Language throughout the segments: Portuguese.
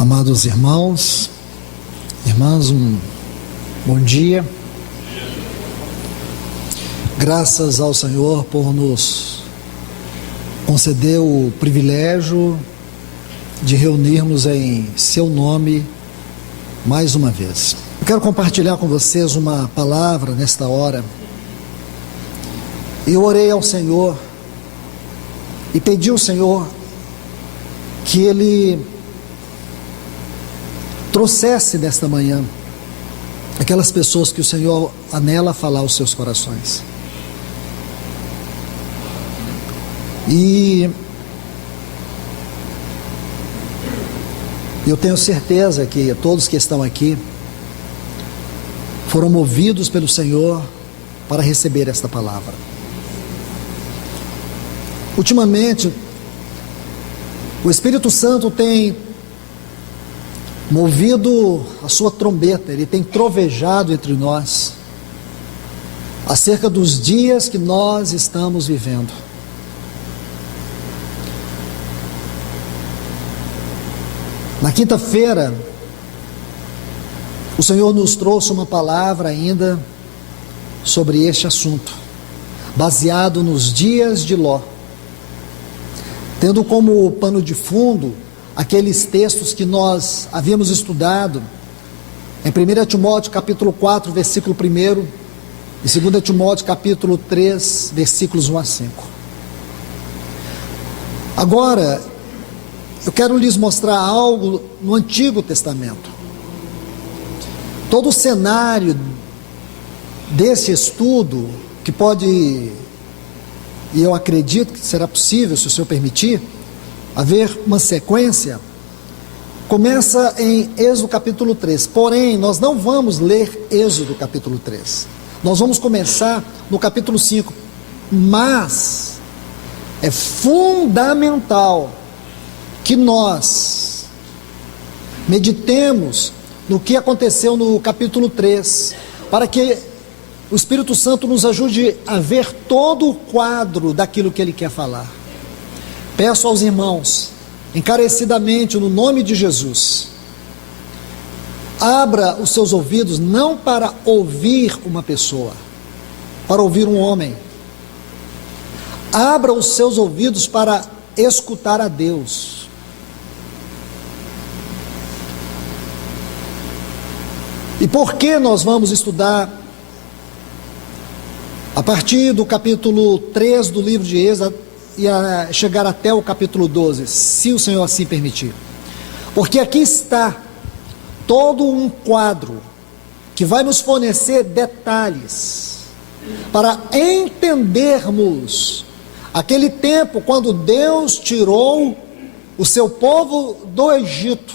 Amados irmãos, irmãs, um bom dia. Graças ao Senhor por nos conceder o privilégio de reunirmos em seu nome mais uma vez. Eu quero compartilhar com vocês uma palavra nesta hora. Eu orei ao Senhor e pedi ao Senhor que Ele trouxesse nesta manhã aquelas pessoas que o Senhor anela falar aos seus corações. E eu tenho certeza que todos que estão aqui foram movidos pelo Senhor para receber esta palavra. Ultimamente, o Espírito Santo tem movido a sua trombeta, ele tem trovejado entre nós acerca dos dias que nós estamos vivendo. Na quinta-feira, o Senhor nos trouxe uma palavra ainda sobre este assunto, baseado nos dias de Ló, tendo como pano de fundo aqueles textos que nós havíamos estudado em 1 Timóteo capítulo 4, versículo 1 e 2 Timóteo capítulo 3, versículos 1 a 5. Agora, eu quero lhes mostrar algo no Antigo Testamento. Todo o cenário desse estudo, que pode, e eu acredito que será possível, se o Senhor permitir, haver uma sequência, começa em Êxodo capítulo 3, porém nós não vamos ler Êxodo capítulo 3, nós vamos começar no capítulo 5, mas é fundamental que nós meditemos no que aconteceu no capítulo 3, para que o Espírito Santo nos ajude a ver todo o quadro daquilo que Ele quer falar. Peço aos irmãos, encarecidamente, no nome de Jesus, abra os seus ouvidos não para ouvir uma pessoa, para ouvir um homem. Abra os seus ouvidos para escutar a Deus. E por que nós vamos estudar a partir do capítulo 3 do livro de Êxodo e a chegar até o capítulo 12, se o Senhor assim permitir? Porque aqui está todo um quadro que vai nos fornecer detalhes para entendermos aquele tempo quando Deus tirou o seu povo do Egito,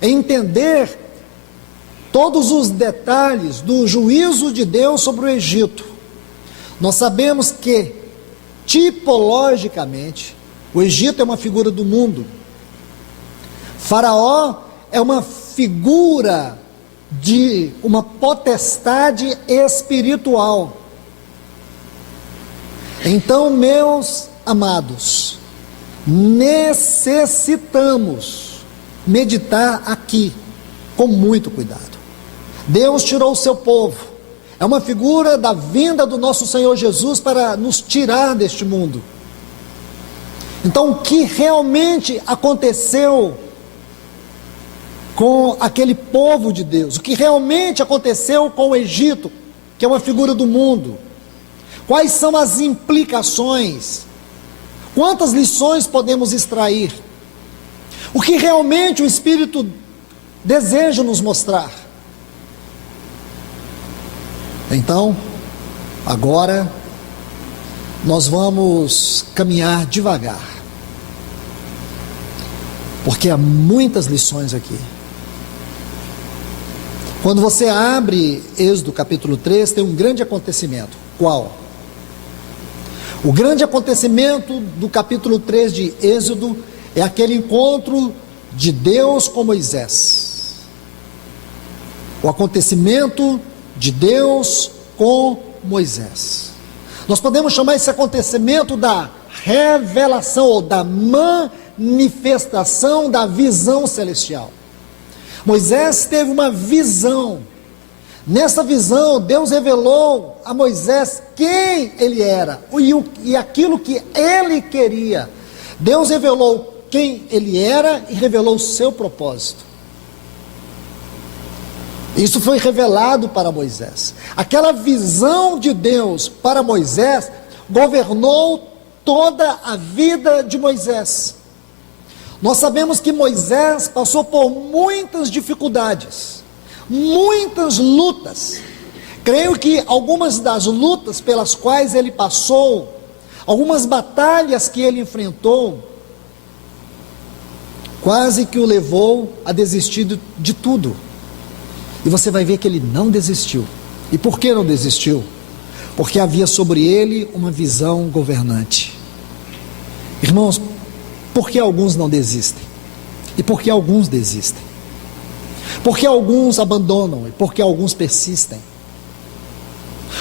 entender todos os detalhes do juízo de Deus sobre o Egito. Nós sabemos que, tipologicamente, o Egito é uma figura do mundo. Faraó é uma figura de uma potestade espiritual. Então, meus amados, necessitamos meditar aqui com muito cuidado. Deus tirou o seu povo, é uma figura da vinda do nosso Senhor Jesus para nos tirar deste mundo. Então, o que realmente aconteceu com aquele povo de Deus? O que realmente aconteceu com o Egito, que é uma figura do mundo? Quais são as implicações? Quantas lições podemos extrair? O que realmente o Espírito deseja nos mostrar? Então, agora, nós vamos caminhar devagar, porque há muitas lições aqui. Quando você abre Êxodo capítulo 3, tem um grande acontecimento. Qual? O grande acontecimento do capítulo 3 de Êxodo é aquele encontro de Deus com Moisés. O acontecimento de Deus com Moisés. Nós podemos chamar esse acontecimento da revelação ou da manifestação da visão celestial. Moisés teve uma visão. Nessa visão, Deus revelou a Moisés quem ele era e aquilo que ele queria. Deus revelou quem ele era e revelou o seu propósito. Isso foi revelado para Moisés. Aquela visão de Deus para Moisés governou toda a vida de Moisés. Nós sabemos que Moisés passou por muitas dificuldades, muitas lutas. Creio que algumas das lutas pelas quais ele passou, algumas batalhas que ele enfrentou, quase que o levou a desistir de tudo. E você vai ver que ele não desistiu. E por que não desistiu? Porque havia sobre ele uma visão governante. Irmãos, por que alguns não desistem? E por que alguns desistem? Por que alguns abandonam? E por que alguns persistem?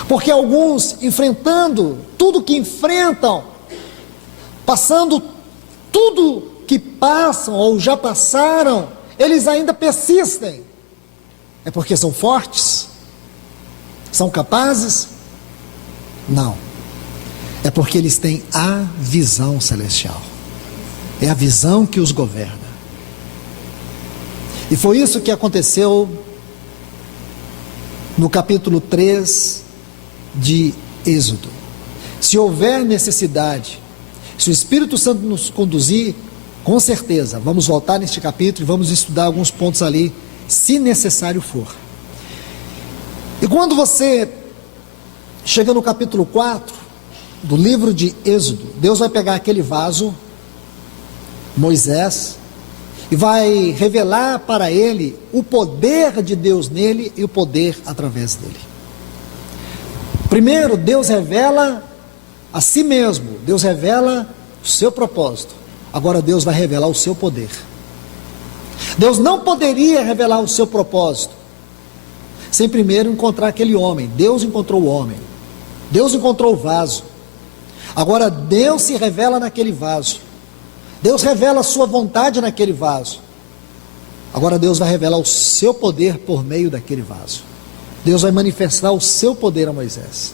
Porque alguns, enfrentando tudo que enfrentam, passando tudo que passam ou já passaram, eles ainda persistem. É porque são fortes? São capazes? Não. É porque eles têm a visão celestial. É a visão que os governa. E foi isso que aconteceu no capítulo 3 de Êxodo. Se houver necessidade, se o Espírito Santo nos conduzir, com certeza, vamos voltar neste capítulo e vamos estudar alguns pontos ali, se necessário for. E quando você chega no capítulo 4 do livro de Êxodo, Deus vai pegar aquele vaso, Moisés, e vai revelar para ele o poder de Deus nele e o poder através dele. Primeiro, Deus revela a si mesmo, Deus revela o seu propósito. Agora Deus vai revelar o seu poder. Deus não poderia revelar o seu propósito sem primeiro encontrar aquele homem. Deus encontrou o homem, Deus encontrou o vaso. Agora Deus se revela naquele vaso, Deus revela a sua vontade naquele vaso. Agora Deus vai revelar o seu poder por meio daquele vaso. Deus vai manifestar o seu poder a Moisés.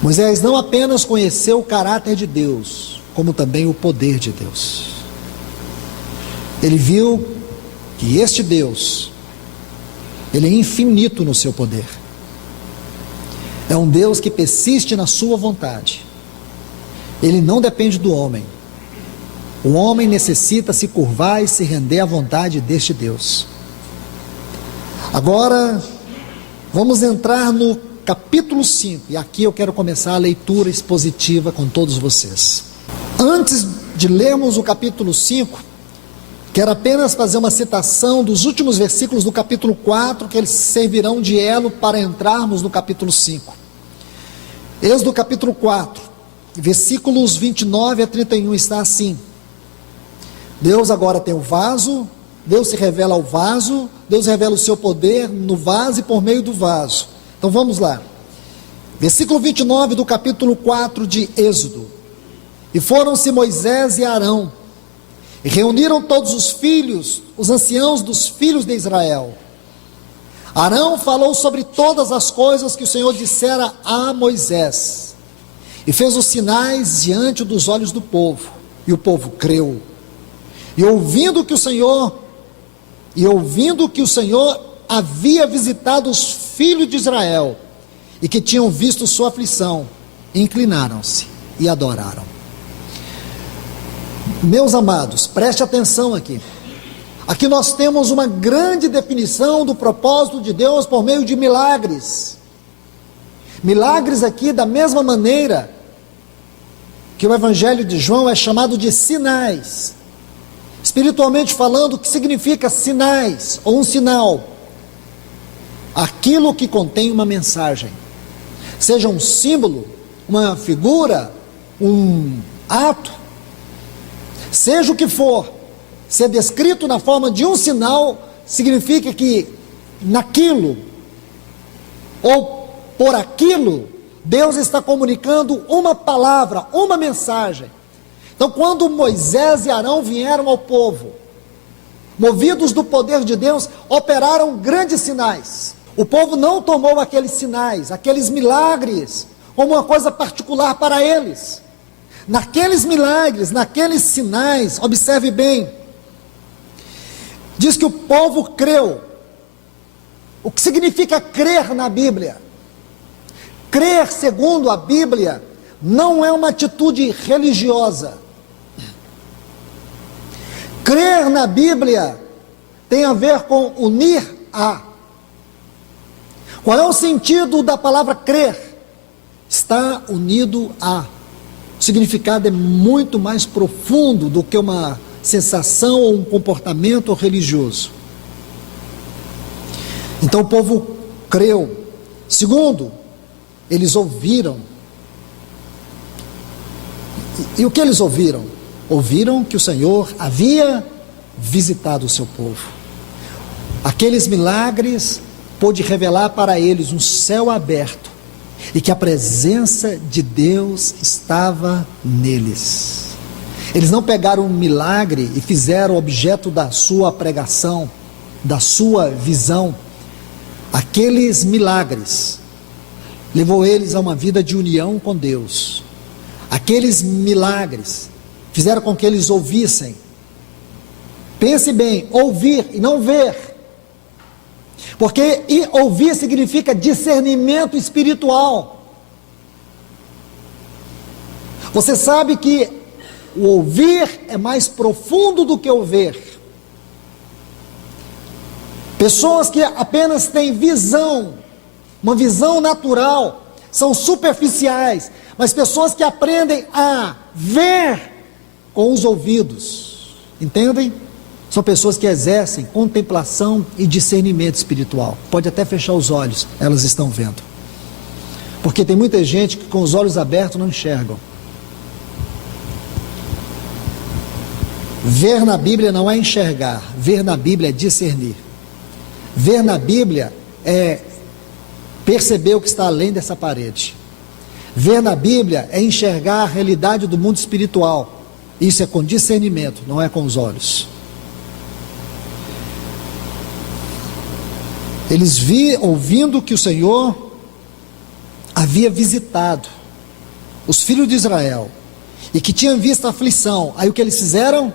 Moisés não apenas conheceu o caráter de Deus, como também o poder de Deus. Ele viu que este Deus, ele é infinito no seu poder. É um Deus que persiste na sua vontade. Ele não depende do homem. O homem necessita se curvar e se render à vontade deste Deus. Agora, vamos entrar no capítulo 5, e aqui eu quero começar a leitura expositiva com todos vocês. Antes de lermos o capítulo 5, quero apenas fazer uma citação dos últimos versículos do capítulo 4, que eles servirão de elo para entrarmos no capítulo 5. Êxodo capítulo 4, versículos 29 a 31, está assim: Deus agora tem o vaso, Deus se revela ao vaso, Deus revela o seu poder no vaso e por meio do vaso. Então vamos lá, versículo 29 do capítulo 4 de Êxodo. E foram-se Moisés e Arão, e reuniram todos os filhos, os anciãos dos filhos de Israel. Arão falou sobre todas as coisas que o Senhor dissera a Moisés, e fez os sinais diante dos olhos do povo, e o povo creu. E ouvindo que o Senhor havia visitado os filhos de Israel, e que tinham visto sua aflição, inclinaram-se e adoraram. Meus amados, preste atenção aqui. Aqui nós temos uma grande definição do propósito de Deus por meio de milagres. Milagres aqui da mesma maneira que o Evangelho de João é chamado de sinais. Espiritualmente falando, o que significa sinais ou um sinal? Aquilo que contém uma mensagem, seja um símbolo, uma figura, um ato, seja o que for, ser descrito na forma de um sinal, significa que naquilo, ou por aquilo, Deus está comunicando uma palavra, uma mensagem. Então, quando Moisés e Arão vieram ao povo, movidos do poder de Deus, operaram grandes sinais. O povo não tomou aqueles sinais, aqueles milagres, como uma coisa particular para eles. Naqueles milagres, naqueles sinais, observe bem, diz que o povo creu. O que significa crer na Bíblia? Crer, segundo a Bíblia, não é uma atitude religiosa. Crer na Bíblia tem a ver com unir a. Qual é o sentido da palavra crer? Está unido a. O significado é muito mais profundo do que uma sensação ou um comportamento religioso. Então o povo creu. Segundo, eles ouviram. E o que eles ouviram? Ouviram que o Senhor havia visitado o seu povo. Aqueles milagres pôde revelar para eles um céu aberto e que a presença de Deus estava neles. Eles não pegaram um milagre e fizeram objeto da sua pregação, da sua visão. Aqueles milagres levou eles a uma vida de união com Deus. Aqueles milagres fizeram com que eles ouvissem. Pense bem, ouvir e não ver. Porque ouvir significa discernimento espiritual. Você sabe que o ouvir é mais profundo do que o ver. Pessoas que apenas têm visão, uma visão natural, são superficiais, mas pessoas que aprendem a ver com os ouvidos, entendem? São pessoas que exercem contemplação e discernimento espiritual. Pode até fechar os olhos, elas estão vendo. Porque tem muita gente que com os olhos abertos não enxergam. Ver na Bíblia não é enxergar, ver na Bíblia é discernir. Ver na Bíblia é perceber o que está além dessa parede. Ver na Bíblia é enxergar a realidade do mundo espiritual. Isso é com discernimento, não é com os olhos. Eles ouvindo que o Senhor havia visitado os filhos de Israel e que tinham visto a aflição. Aí o que eles fizeram?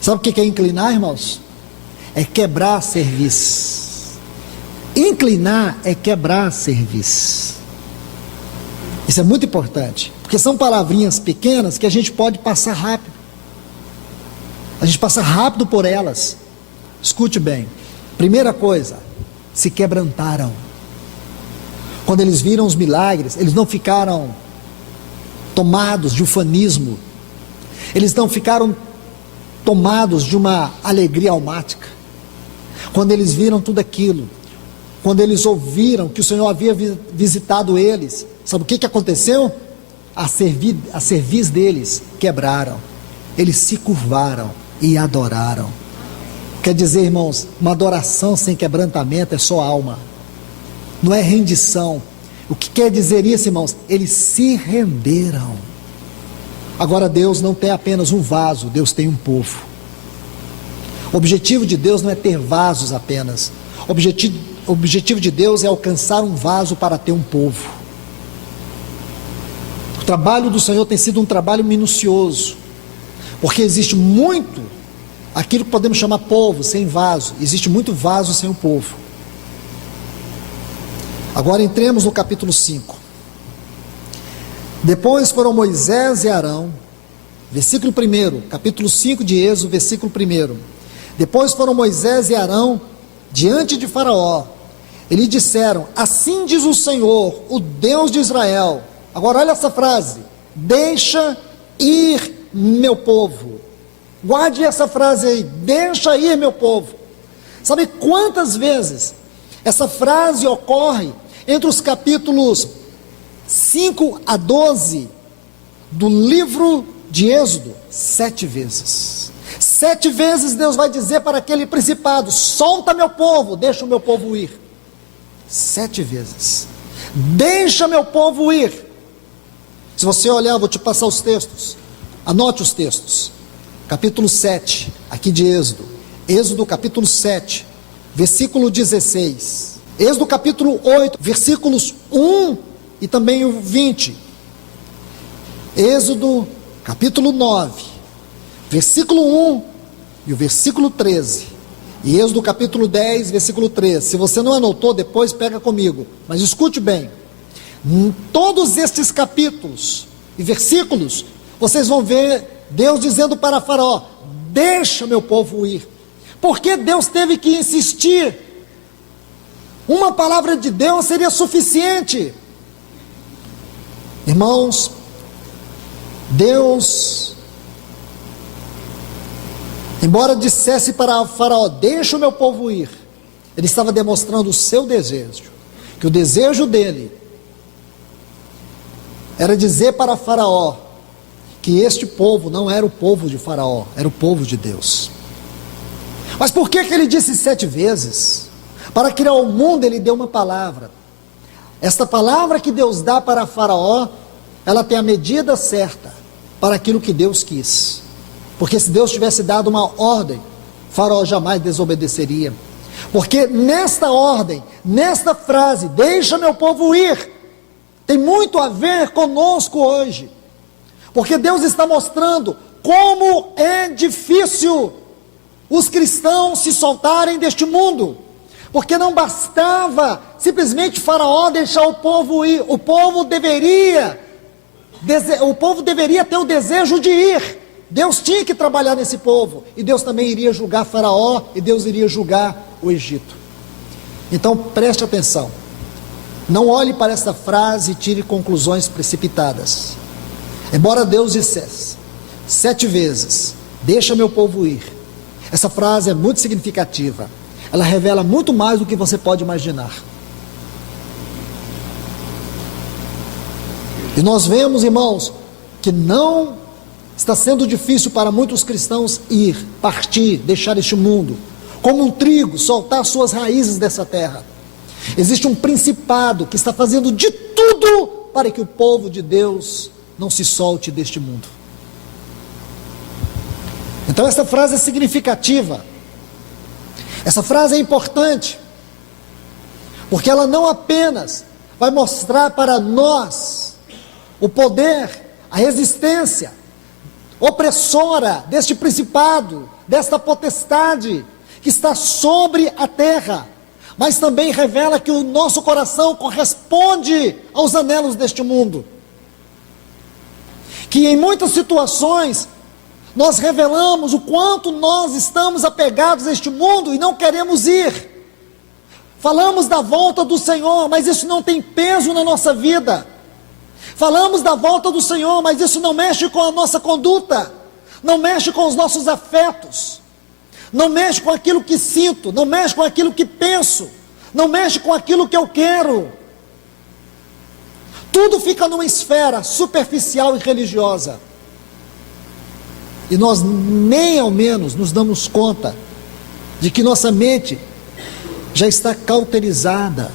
Sabe o que é inclinar, irmãos? É quebrar a cerviz. Inclinar é quebrar a cerviz. Isso é muito importante, porque são palavrinhas pequenas que a gente pode passar rápido. A gente passa rápido por elas. Escute bem. Primeira coisa, se quebrantaram. Quando eles viram os milagres, eles não ficaram tomados de ufanismo. Eles não ficaram tomados de uma alegria almática. Quando eles viram tudo aquilo, quando eles ouviram que o Senhor havia visitado eles, sabe o que aconteceu? A cerviz deles quebraram. Eles se curvaram e adoraram. Quer dizer, irmãos, uma adoração sem quebrantamento é só alma, não é rendição. O que quer dizer isso, irmãos? Eles se renderam. Agora Deus não tem apenas um vaso, Deus tem um povo. O objetivo de Deus não é ter vasos apenas. O objetivo de Deus é alcançar um vaso para ter um povo. O trabalho do Senhor tem sido um trabalho minucioso, porque existe muito aquilo que podemos chamar povo sem vaso. Existe muito vaso sem o povo. Agora entremos no capítulo 5. Depois foram Moisés e Arão, versículo 1, capítulo 5 de Êxodo, versículo 1. Depois foram Moisés e Arão diante de Faraó, e lhe disseram: assim diz o Senhor, o Deus de Israel. Agora olha essa frase: deixa ir meu povo. Guarde essa frase aí: deixa ir meu povo. Sabe quantas vezes essa frase ocorre entre os capítulos 5 a 12 do livro de Êxodo? 7 vezes. 7 vezes Deus vai dizer para aquele principado: solta meu povo, deixa o meu povo ir. 7 vezes. Deixa meu povo ir. Se você olhar, vou te passar os textos. Anote os textos. Capítulo 7, aqui de Êxodo. Êxodo capítulo 7, versículo 16. Êxodo capítulo 8, versículos 1 e também o 20. Êxodo capítulo 9, versículo 1 e o versículo 13. E Êxodo capítulo 10, versículo 13. Se você não anotou, depois pega comigo. Mas escute bem. Em todos estes capítulos e versículos, vocês vão ver Deus dizendo para Faraó: deixa meu povo ir. Porque Deus teve que insistir? Uma palavra de Deus seria suficiente. Irmãos, Deus, embora dissesse para Faraó: deixa o meu povo ir, ele estava demonstrando o seu desejo, que o desejo dele era dizer para Faraó que este povo não era o povo de Faraó, era o povo de Deus. Mas por que ele disse 7 vezes? Para criar o mundo ele deu uma palavra. Esta palavra que Deus dá para Faraó, ela tem a medida certa para aquilo que Deus quis. Porque se Deus tivesse dado uma ordem, Faraó jamais desobedeceria. Porque nesta ordem, nesta frase, deixa meu povo ir, tem muito a ver conosco hoje. Porque Deus está mostrando como é difícil os cristãos se soltarem deste mundo. Porque não bastava simplesmente Faraó deixar o povo ir. O povo deveria ter o desejo de ir. Deus tinha que trabalhar nesse povo. E Deus também iria julgar Faraó. E Deus iria julgar o Egito. Então preste atenção. Não olhe para esta frase e tire conclusões precipitadas. Embora Deus dissesse 7 vezes: deixa meu povo ir, essa frase é muito significativa. Ela revela muito mais do que você pode imaginar. E nós vemos, irmãos, que não está sendo difícil para muitos cristãos ir, partir, deixar este mundo. Como um trigo, soltar suas raízes dessa terra. Existe um principado que está fazendo de tudo para que o povo de Deus não se solte deste mundo. Então essa frase é significativa. Essa frase é importante, porque ela não apenas vai mostrar para nós o poder, a resistência opressora deste principado, desta potestade que está sobre a terra, mas também revela que o nosso coração corresponde aos anelos deste mundo. Que em muitas situações nós revelamos o quanto nós estamos apegados a este mundo e não queremos ir. Falamos da volta do Senhor, mas isso não tem peso na nossa vida. Falamos da volta do Senhor, mas isso não mexe com a nossa conduta, não mexe com os nossos afetos, não mexe com aquilo que sinto, não mexe com aquilo que penso, não mexe com aquilo que eu quero. Tudo fica numa esfera superficial e religiosa. E nós nem ao menos nos damos conta de que nossa mente já está cauterizada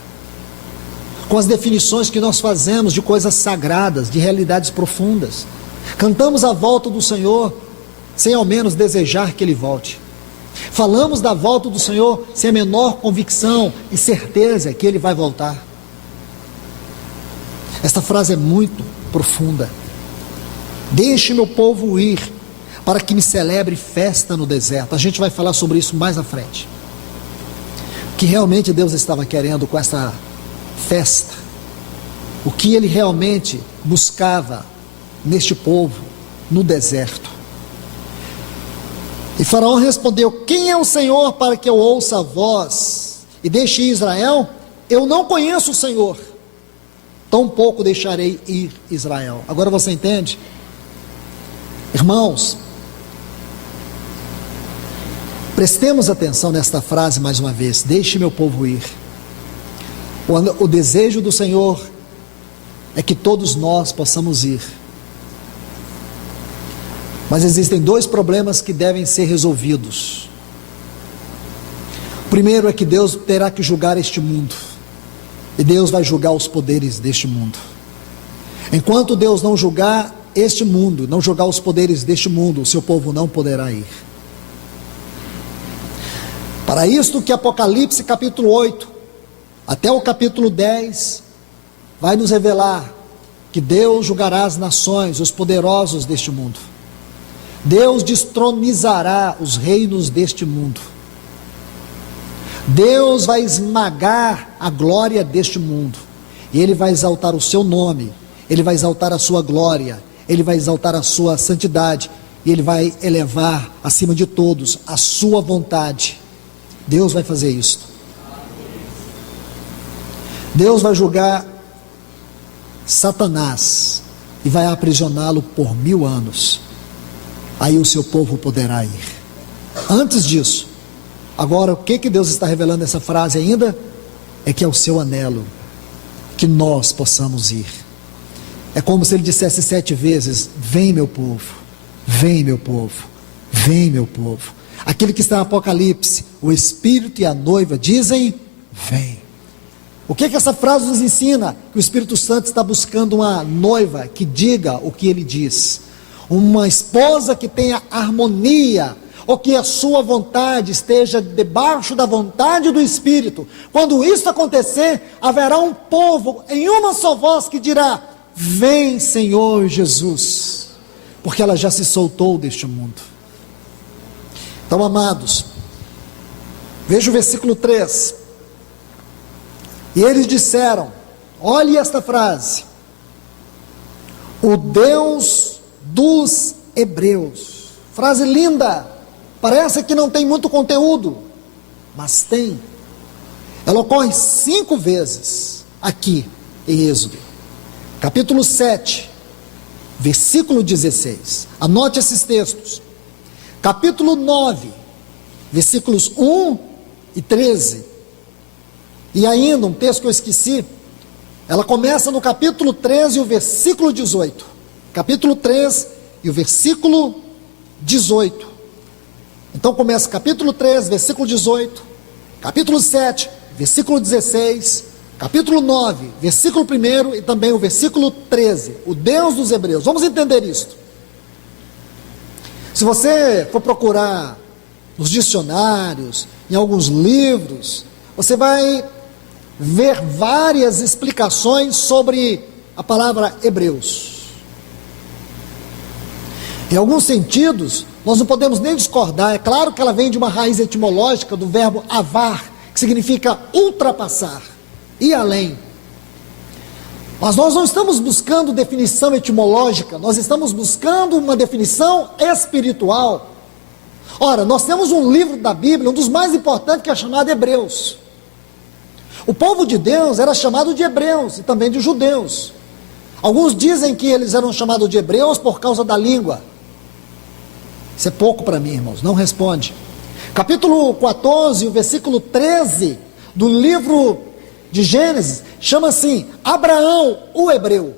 com as definições que nós fazemos de coisas sagradas, de realidades profundas. Cantamos a volta do Senhor sem ao menos desejar que Ele volte. Falamos da volta do Senhor sem a menor convicção e certeza que Ele vai voltar. Esta frase é muito profunda. Deixe meu povo ir, para que me celebre festa no deserto. A gente vai falar sobre isso mais à frente. O que realmente Deus estava querendo com essa festa, o que Ele realmente buscava neste povo, no deserto. E Faraó respondeu: quem é o Senhor para que eu ouça a voz e deixe ir Israel? Eu não conheço o Senhor, tampouco deixarei ir Israel. Agora você entende? Irmãos, prestemos atenção nesta frase mais uma vez: deixe meu povo ir. O desejo do Senhor é que todos nós possamos ir. Mas existem 2 problemas que devem ser resolvidos. O primeiro é que Deus terá que julgar este mundo. E Deus vai julgar os poderes deste mundo. Enquanto Deus não julgar este mundo, não julgar os poderes deste mundo, o seu povo não poderá ir. Para isto que Apocalipse capítulo 8, até o capítulo 10, vai nos revelar que Deus julgará as nações, os poderosos deste mundo. Deus destronizará os reinos deste mundo. Deus vai esmagar a glória deste mundo. E Ele vai exaltar o seu nome, Ele vai exaltar a sua glória, Ele vai exaltar a sua santidade, e Ele vai elevar acima de todos a sua vontade. Deus vai fazer isto. Deus vai julgar Satanás e vai aprisioná-lo por 1000 anos. Aí o seu povo poderá ir. Antes disso, agora o que Deus está revelando nessa frase ainda? É que é o seu anelo que nós possamos ir. É como se Ele dissesse 7 vezes: vem meu povo, vem meu povo, vem meu povo. Aquele que está no Apocalipse, o Espírito e a noiva dizem: vem. O que essa frase nos ensina? Que o Espírito Santo está buscando uma noiva que diga o que Ele diz, uma esposa que tenha harmonia, ou que a sua vontade esteja debaixo da vontade do Espírito. Quando isso acontecer, haverá um povo em uma só voz que dirá: vem Senhor Jesus, porque ela já se soltou deste mundo. Então, amados, veja o versículo 3, e eles disseram, olhe esta frase: o Deus dos Hebreus. Frase linda, parece que não tem muito conteúdo, mas tem. Ela ocorre 5 vezes aqui em Êxodo, capítulo 7, versículo 16, anote esses textos. Capítulo 9, versículos 1 e 13, e ainda um texto que eu esqueci, ela começa no capítulo 13 e o versículo 18, capítulo 13 e o versículo 18, então começa capítulo 13, versículo 18, capítulo 7, versículo 16, capítulo 9, versículo 1 e também o versículo 13, o Deus dos Hebreus. Vamos entender isto. Se você for procurar nos dicionários, em alguns livros, você vai ver várias explicações sobre a palavra Hebreus. Em alguns sentidos, nós não podemos nem discordar. É claro que ela vem de uma raiz etimológica do verbo avar, que significa ultrapassar, ir além. Mas nós não estamos buscando definição etimológica, nós estamos buscando uma definição espiritual. Ora, nós temos um livro da Bíblia, um dos mais importantes, que é chamado Hebreus. O povo de Deus era chamado de hebreus e também de judeus. Alguns dizem que eles eram chamados de hebreus por causa da língua. Isso é pouco para mim, irmãos, não responde. Capítulo 14, o versículo 13 do livro de Gênesis, chama assim, Abraão, o hebreu.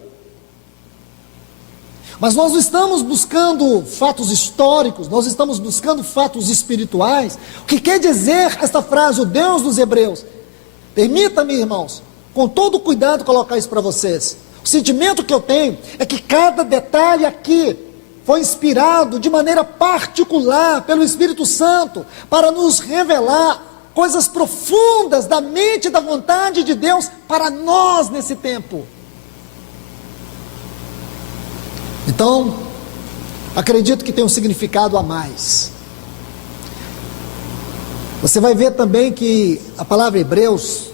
Mas nós não estamos buscando fatos históricos, nós estamos buscando fatos espirituais. O que quer dizer esta frase, o Deus dos Hebreus? Permita-me, irmãos, com todo cuidado colocar isso para vocês. O sentimento que eu tenho é que cada detalhe aqui foi inspirado de maneira particular pelo Espírito Santo para nos revelar coisas profundas da mente e da vontade de Deus para nós nesse tempo. Então, acredito que tem um significado a mais. Você vai ver também que a palavra Hebreus,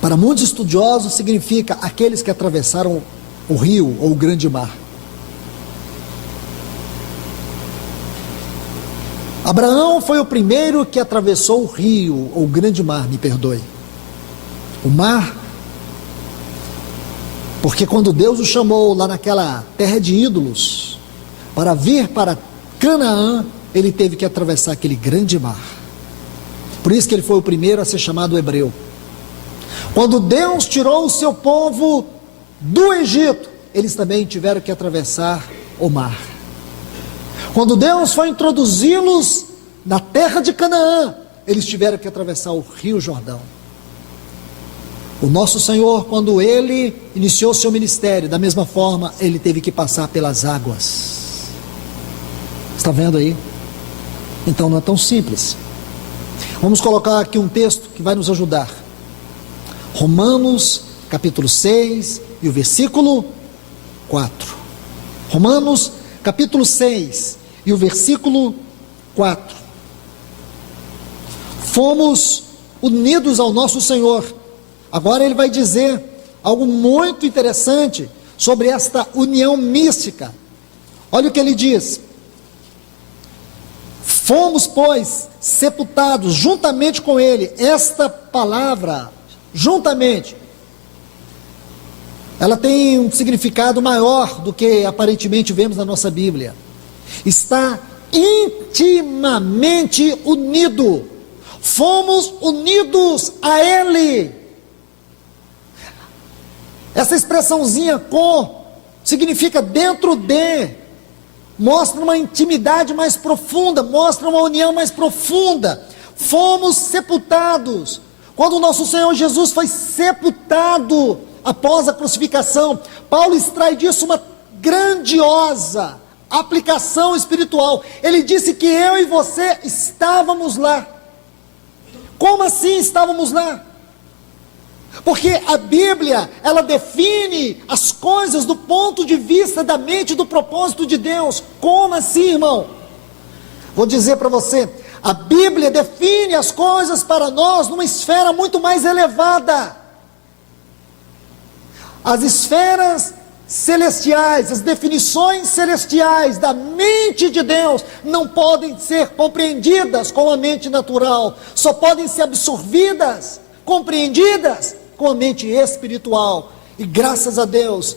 para muitos estudiosos, significa aqueles que atravessaram o rio ou o grande mar. Abraão foi o primeiro que atravessou o rio, ou o grande mar, me perdoe. O mar, porque quando Deus o chamou lá naquela terra de ídolos, para vir para Canaã, ele teve que atravessar aquele grande mar. Por isso que ele foi o primeiro a ser chamado hebreu. Quando Deus tirou o seu povo do Egito, eles também tiveram que atravessar o mar. Quando Deus foi introduzi-los na terra de Canaã, eles tiveram que atravessar o rio Jordão. O nosso Senhor, quando Ele iniciou seu ministério, da mesma forma, Ele teve que passar pelas águas. Está vendo aí? Então não é tão simples. Vamos colocar aqui um texto que vai nos ajudar. Romanos, capítulo 6 e o versículo 4. Romanos, capítulo 6 e o versículo 4. Fomos unidos ao nosso Senhor. Agora ele vai dizer algo muito interessante sobre esta união mística. Olha o que ele diz: fomos, pois, sepultados juntamente com ele. Esta palavra, juntamente, ela tem um significado maior do que aparentemente vemos na nossa Bíblia. Está intimamente unido. Fomos unidos a Ele. Essa expressãozinha com significa dentro de, mostra uma intimidade mais profunda, mostra uma união mais profunda. Fomos sepultados. Quando o nosso Senhor Jesus foi sepultado após a crucificação, Paulo extrai disso uma grandiosa aplicação espiritual. Ele disse que eu e você estávamos lá. Como assim estávamos lá? Porque a Bíblia, ela define as coisas do ponto de vista da mente e do propósito de Deus. Como assim, irmão? Vou dizer para você, a Bíblia define as coisas para nós numa esfera muito mais elevada. As esferas celestiais, as definições celestiais da mente de Deus não podem ser compreendidas com a mente natural, só podem ser absorvidas, compreendidas com a mente espiritual. E graças a Deus,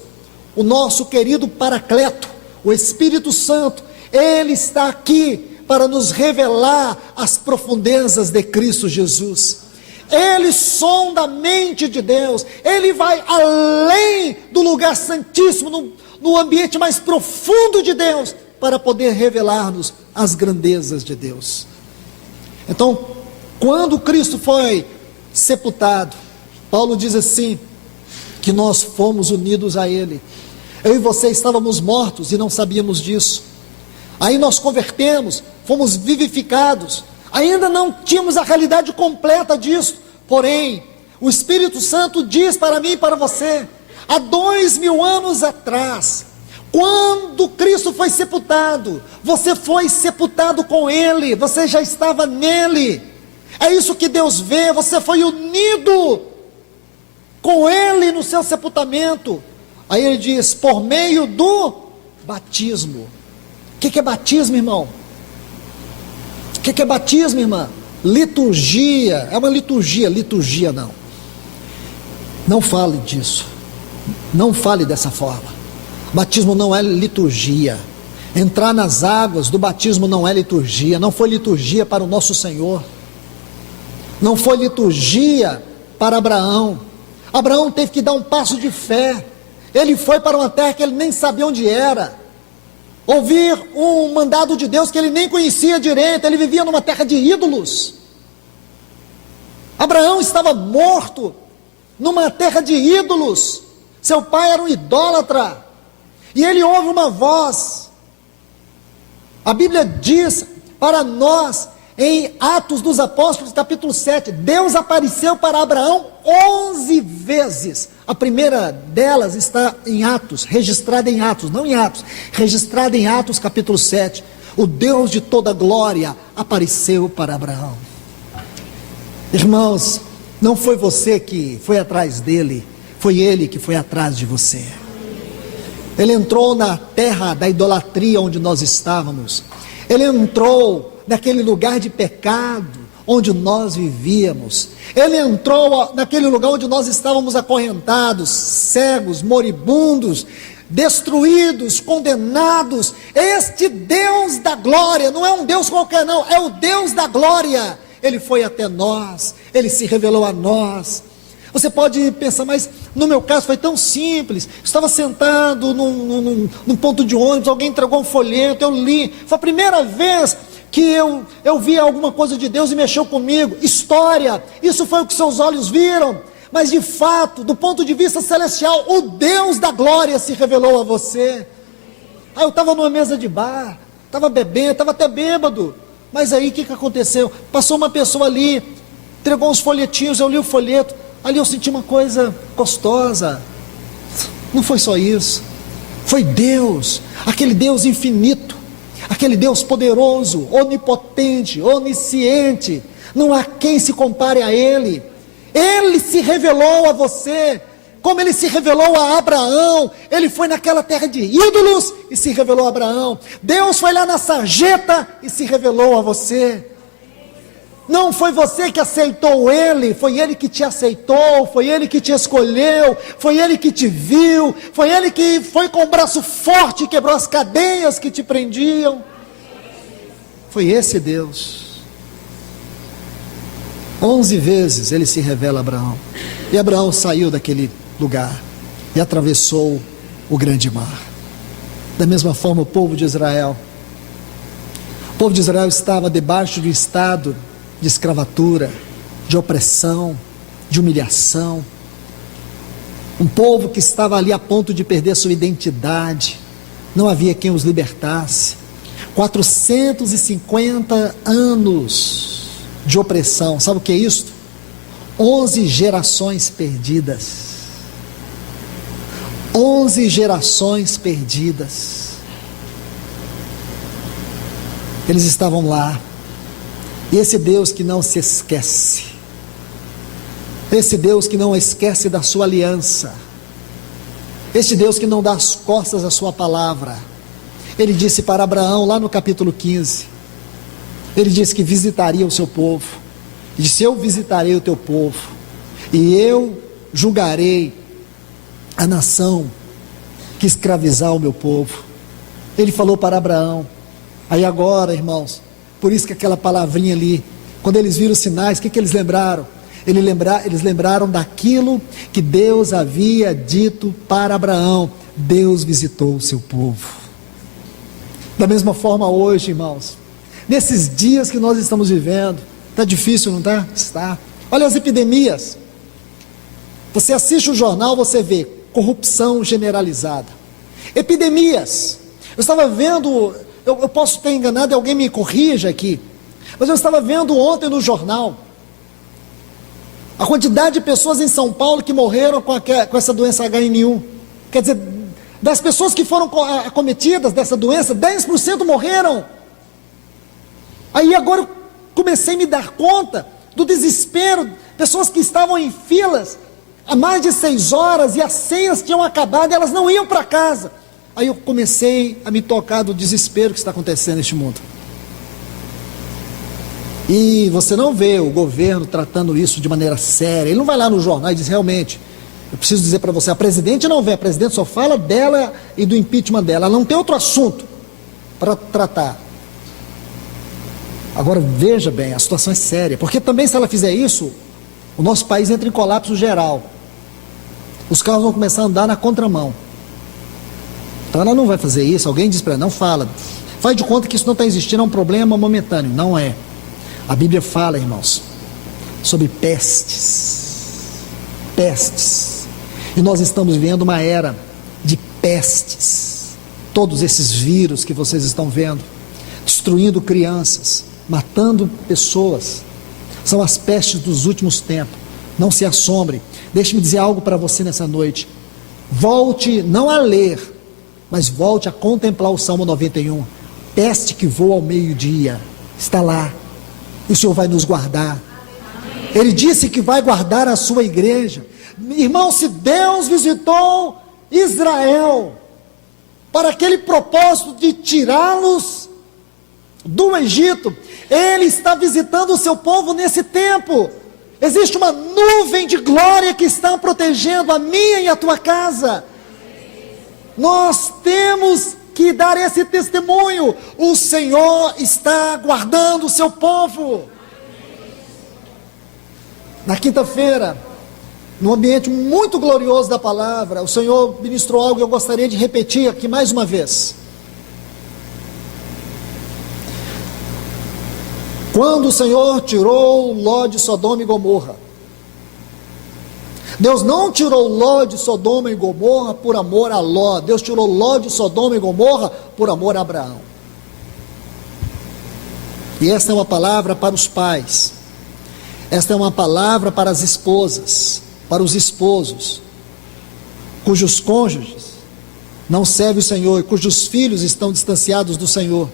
o nosso querido Paracleto, o Espírito Santo, Ele está aqui para nos revelar as profundezas de Cristo Jesus. Ele sonda a mente de Deus, Ele vai além do lugar santíssimo, no ambiente mais profundo de Deus, para poder revelar-nos as grandezas de Deus. Então, quando Cristo foi sepultado, Paulo diz assim, que nós fomos unidos a Ele. Eu e você estávamos mortos e não sabíamos disso. Aí nós convertemos, fomos vivificados. Ainda não tínhamos a realidade completa disso. Porém, o Espírito Santo diz para mim e para você, há 2000 anos atrás, quando Cristo foi sepultado, você foi sepultado com Ele, você já estava nele. É isso que Deus vê, você foi unido com Ele no seu sepultamento. Aí ele diz, por meio do batismo. O que é batismo, irmão? O que é batismo, irmã? Liturgia, é uma liturgia não. Não fale disso, não fale dessa forma. Batismo não é liturgia. Entrar nas águas do batismo não é liturgia, não foi liturgia para o nosso Senhor. Não foi liturgia para Abraão. Abraão teve que dar um passo de fé. Ele foi para uma terra que ele nem sabia onde era. Ouvir um mandado de Deus que ele nem conhecia direito. Ele vivia numa terra de ídolos. Abraão estava morto numa terra de ídolos. Seu pai era um idólatra. E ele ouve uma voz. A Bíblia diz para nós, em Atos dos Apóstolos, capítulo 7, Deus apareceu para Abraão 11 vezes. A primeira delas está em Atos, registrada em Atos, não em Atos, registrada em Atos, capítulo 7. O Deus de toda glória apareceu para Abraão. Irmãos, não foi você que foi atrás dele, foi ele que foi atrás de você. Ele entrou na terra da idolatria onde nós estávamos. Ele entrou naquele lugar de pecado onde nós vivíamos. Ele entrou naquele lugar onde nós estávamos acorrentados, cegos, moribundos, destruídos, condenados. Este Deus da glória, não é um Deus qualquer não, é o Deus da glória. Ele foi até nós, Ele se revelou a nós. Você pode pensar, mas no meu caso foi tão simples. Estava sentado num ponto de ônibus, alguém entregou um folheto, eu li. Foi a primeira vez que eu vi alguma coisa de Deus e mexeu comigo. História, isso foi o que seus olhos viram. mas de fato, do ponto de vista celestial, o Deus da glória se revelou a você. Eu estava numa mesa de bar, estava bebendo, estava até bêbado, mas aí o que aconteceu? Passou uma pessoa ali, entregou uns folhetinhos, eu li o folheto, ali eu senti uma coisa gostosa. Não foi só isso, foi Deus, aquele Deus infinito, aquele Deus poderoso, onipotente, onisciente, não há quem se compare a Ele. Ele se revelou a você, como Ele se revelou a Abraão. Ele foi naquela terra de ídolos e se revelou a Abraão. Deus foi lá na sarjeta e se revelou a você. Não foi você que aceitou Ele, foi Ele que te aceitou, foi Ele que te escolheu, foi Ele que te viu, foi Ele que foi com o braço forte e quebrou as cadeias que te prendiam. Foi esse Deus. 11 vezes Ele se revela a Abraão, e Abraão saiu daquele lugar e atravessou o grande mar. Da mesma forma o povo de Israel estava debaixo de um estado de escravatura, de opressão, de humilhação, um povo que estava ali a ponto de perder sua identidade, não havia quem os libertasse. 450 anos de opressão, sabe o que é isso? 11 gerações perdidas. 11 gerações perdidas. Eles estavam lá, e esse Deus que não se esquece, esse Deus que não esquece da sua aliança, este Deus que não dá as costas à sua palavra, Ele disse para Abraão lá no capítulo 15, Ele disse que visitaria o seu povo. Ele disse: eu visitarei o teu povo, e eu julgarei a nação que escravizar o meu povo. Ele falou para Abraão. Aí agora, irmãos, por isso que aquela palavrinha ali, quando eles viram os sinais, o que eles lembraram? Eles lembraram daquilo que Deus havia dito para Abraão. Deus visitou o seu povo. Da mesma forma hoje, irmãos, nesses dias que nós estamos vivendo, está difícil, não está? Está. Olha as epidemias. Você assiste o jornal, você vê corrupção generalizada, epidemias. Eu estava vendo, eu posso ter enganado, alguém me corrija aqui, mas eu estava vendo ontem no jornal a quantidade de pessoas em São Paulo que morreram com essa doença HN1. Quer dizer, das pessoas que foram acometidas dessa doença, 10% morreram. Aí agora eu comecei a me dar conta do desespero, pessoas que estavam em filas há mais de 6 horas e as senhas tinham acabado e elas não iam para casa. Aí eu comecei a me tocar do desespero que está acontecendo neste mundo. E você não vê o governo tratando isso de maneira séria. Ele não vai lá no jornal e diz: realmente, eu preciso dizer para você, a presidente não vê, a presidente só fala dela e do impeachment dela, ela não tem outro assunto para tratar. Agora veja bem, a situação é séria, porque também se ela fizer isso, o nosso país entra em colapso geral. Os carros vão começar a andar na contramão. Então ela não vai fazer isso. Alguém diz para ela: não fala, faz de conta que isso não está existindo, é um problema momentâneo. Não é. A Bíblia fala, irmãos, sobre pestes. Pestes. E nós estamos vivendo uma era de pestes. Todos esses vírus que vocês estão vendo, destruindo crianças, matando pessoas, são as pestes dos últimos tempos. Não se assombre. Deixe-me dizer algo para você nessa noite. Volte não a ler, mas volte a contemplar o Salmo 91. Peste que voa ao meio-dia, está lá. E o Senhor vai nos guardar. Ele disse que vai guardar a sua igreja. Irmão, se Deus visitou Israel para aquele propósito de tirá-los do Egito, Ele está visitando o seu povo nesse tempo. Existe uma nuvem de glória que está protegendo a minha e a tua casa. Nós temos que dar esse testemunho. O Senhor está guardando o seu povo. Na quinta-feira, num ambiente muito glorioso da palavra, o Senhor ministrou algo que eu gostaria de repetir aqui mais uma vez. Quando o Senhor tirou Ló de Sodoma e Gomorra, Deus não tirou Ló de Sodoma e Gomorra por amor a Ló. Deus tirou Ló de Sodoma e Gomorra por amor a Abraão. E esta é uma palavra para os pais. Esta é uma palavra para as esposas, para os esposos, cujos cônjuges não servem o Senhor, cujos filhos estão distanciados do Senhor.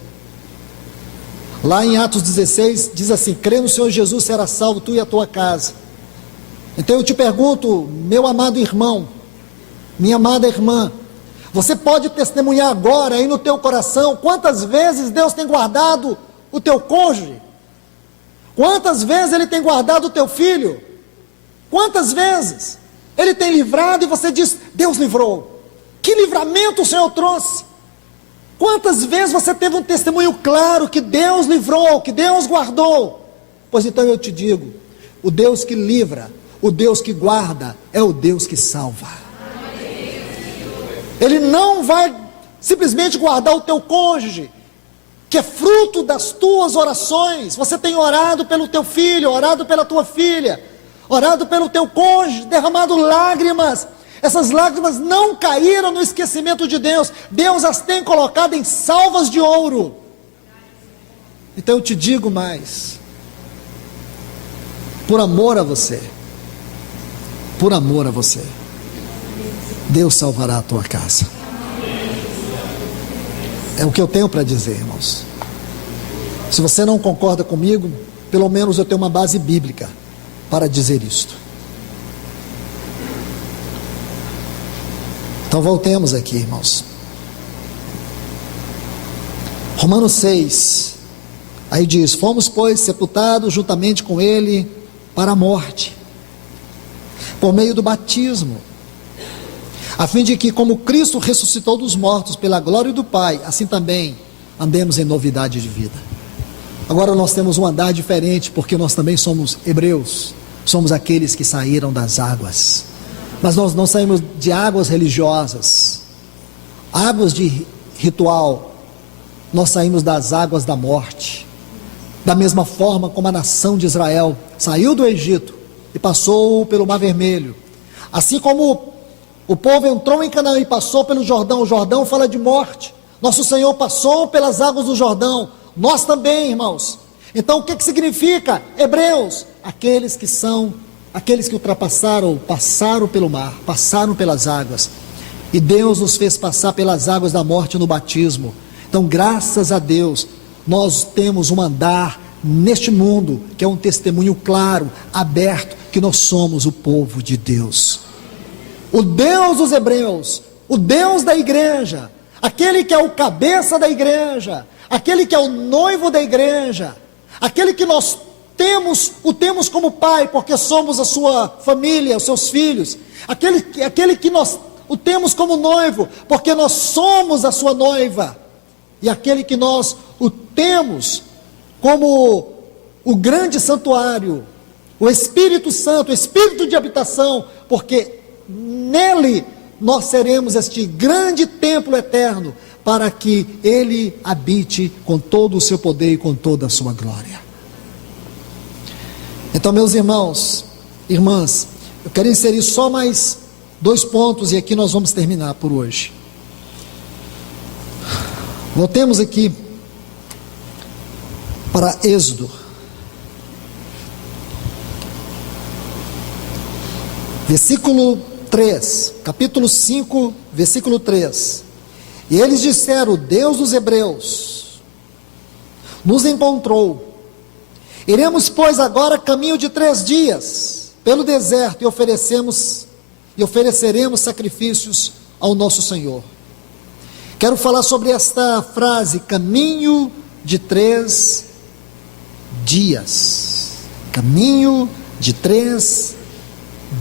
Lá em Atos 16, diz assim: crê no Senhor Jesus, será salvo tu e a tua casa. Então eu te pergunto, meu amado irmão, minha amada irmã, você pode testemunhar agora aí no teu coração quantas vezes Deus tem guardado o teu cônjuge? Quantas vezes Ele tem guardado o teu filho? Quantas vezes Ele tem livrado e você diz: Deus livrou? Que livramento o Senhor trouxe? Quantas vezes você teve um testemunho claro que Deus livrou, que Deus guardou? Pois então eu te digo, o Deus que livra, o Deus que guarda, é o Deus que salva. Ele não vai simplesmente guardar o teu cônjuge, que é fruto das tuas orações. Você tem orado pelo teu filho, orado pela tua filha, orado pelo teu cônjuge, derramado lágrimas. Essas lágrimas não caíram no esquecimento de Deus. Deus as tem colocado em salvas de ouro. Então eu te digo mais, por amor a você, Deus salvará a tua casa. É o que eu tenho para dizer, irmãos. Se você não concorda comigo, pelo menos eu tenho uma base bíblica para dizer isto. Então voltemos aqui, irmãos. Romanos 6, aí diz: fomos, pois, sepultados juntamente com Ele para a morte, por meio do batismo, a fim de que, como Cristo ressuscitou dos mortos pela glória do Pai, assim também andemos em novidade de vida. Agora nós temos um andar diferente, porque nós também somos hebreus, somos aqueles que saíram das águas, mas nós não saímos de águas religiosas, águas de ritual, nós saímos das águas da morte, da mesma forma como a nação de Israel saiu do Egito e passou pelo Mar Vermelho, assim como o povo entrou em Canaã e passou pelo Jordão. O Jordão fala de morte. Nosso Senhor passou pelas águas do Jordão. Nós também, irmãos. Então o que significa? Hebreus, aqueles que ultrapassaram, passaram pelo mar, passaram pelas águas. E Deus nos fez passar pelas águas da morte no batismo. Então, graças a Deus, nós temos um andar neste mundo, que é um testemunho claro, aberto, que nós somos o povo de Deus. O Deus dos hebreus, o Deus da igreja, aquele que é o cabeça da igreja, aquele que é o noivo da igreja, aquele que nós temos como pai, porque somos a sua família, os seus filhos, aquele que nós o temos como noivo, porque nós somos a sua noiva, e aquele que nós o temos como o grande santuário, o Espírito Santo, o Espírito de habitação, porque nele nós seremos este grande templo eterno, para que ele habite com todo o seu poder e com toda a sua glória. Então, meus irmãos, irmãs, eu quero inserir só mais 2 pontos e aqui nós vamos terminar por hoje. Voltemos aqui para Êxodo, versículo 3, capítulo 5, versículo 3. E eles disseram: o Deus dos hebreus nos encontrou. Iremos, pois, agora caminho de 3 dias pelo deserto e ofereceremos sacrifícios ao nosso Senhor. Quero falar sobre esta frase: caminho de 3 dias. Caminho de 3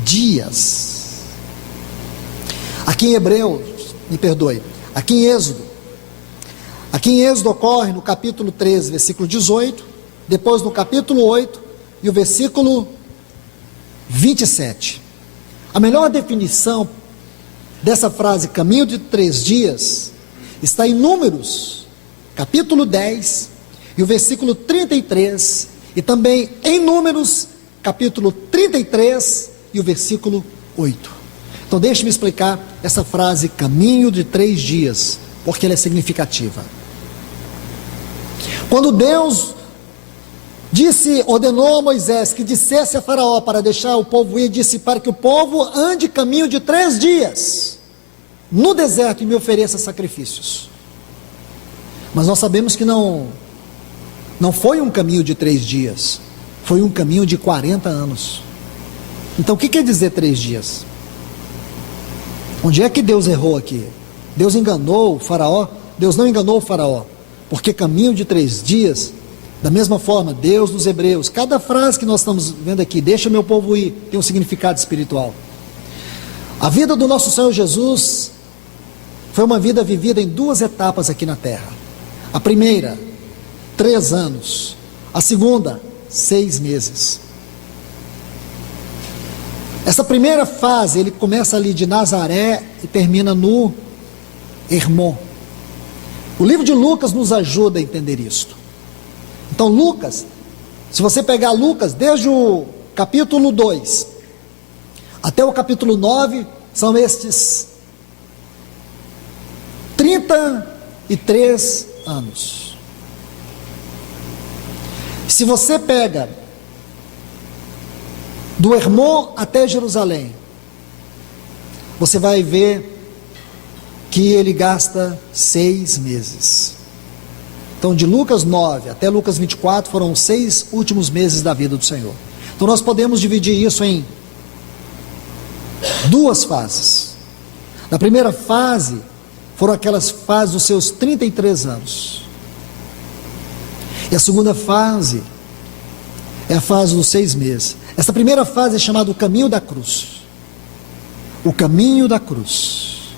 dias. Aqui em Hebreus, aqui em Êxodo ocorre no capítulo 13, versículo 18, depois no capítulo 8 e o versículo 27. A melhor definição dessa frase, caminho de 3 dias, está em Números, capítulo 10 e o versículo 33, e também em Números, capítulo 33 e o versículo 8. Então deixe-me explicar essa frase, caminho de 3 dias, porque ela é significativa. Quando Deus ordenou a Moisés que dissesse a Faraó para deixar o povo ir, disse para que o povo ande caminho de 3 dias no deserto e me ofereça sacrifícios. Mas nós sabemos que não foi um caminho de 3 dias, foi um caminho de 40 anos. Então o que quer dizer 3 dias? Onde é que Deus errou aqui? Deus enganou o Faraó? Deus não enganou o Faraó, porque caminho de 3 dias, da mesma forma, Deus nos Hebreus, cada frase que nós estamos vendo aqui, deixa meu povo ir, tem um significado espiritual. A vida do nosso Senhor Jesus foi uma vida vivida em 2 etapas aqui na terra. A primeira, 3 anos. A segunda, 6 meses. Essa primeira fase, ele começa ali de Nazaré e termina no Hermon. O livro de Lucas nos ajuda a entender isto. Então Lucas, se você pegar Lucas, desde o capítulo 2 até o capítulo 9, são estes 33 anos. Se você pega do Hermon até Jerusalém, você vai ver que ele gasta 6 meses. Então de Lucas 9 até Lucas 24 foram os 6 últimos meses da vida do Senhor. Então nós podemos dividir isso em 2 fases. Na primeira fase, foram aquelas fases dos seus 33 anos. E a segunda fase é a fase dos 6 meses. Essa primeira fase é chamada o caminho da cruz. O caminho da cruz.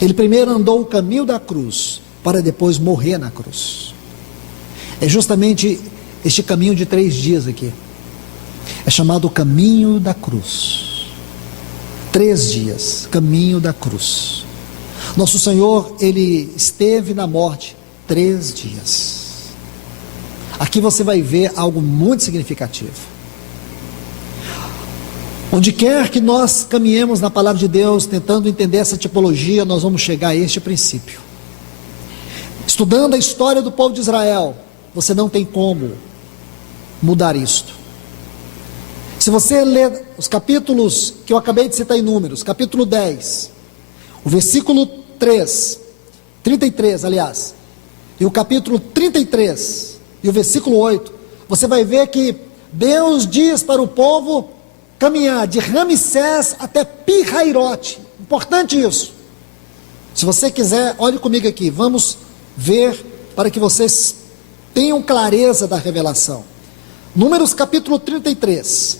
Ele primeiro andou o caminho da cruz, para depois morrer na cruz. É justamente este caminho de 3 dias aqui. É chamado o caminho da cruz. 3 dias, caminho da cruz. Nosso Senhor, ele esteve na morte 3 dias. Aqui você vai ver algo muito significativo. Onde quer que nós caminhemos na palavra de Deus, tentando entender essa tipologia, nós vamos chegar a este princípio. Estudando a história do povo de Israel, você não tem como mudar isto. Se você ler os capítulos que eu acabei de citar em Números, capítulo 10, o versículo 33, aliás, e o capítulo 33, e o versículo 8, você vai ver que Deus diz para o povo caminhar de Ramsés até Pi-Hairote. Importante isso. Se você quiser, olhe comigo aqui, vamos ver para que vocês tenham clareza da revelação. Números capítulo 33.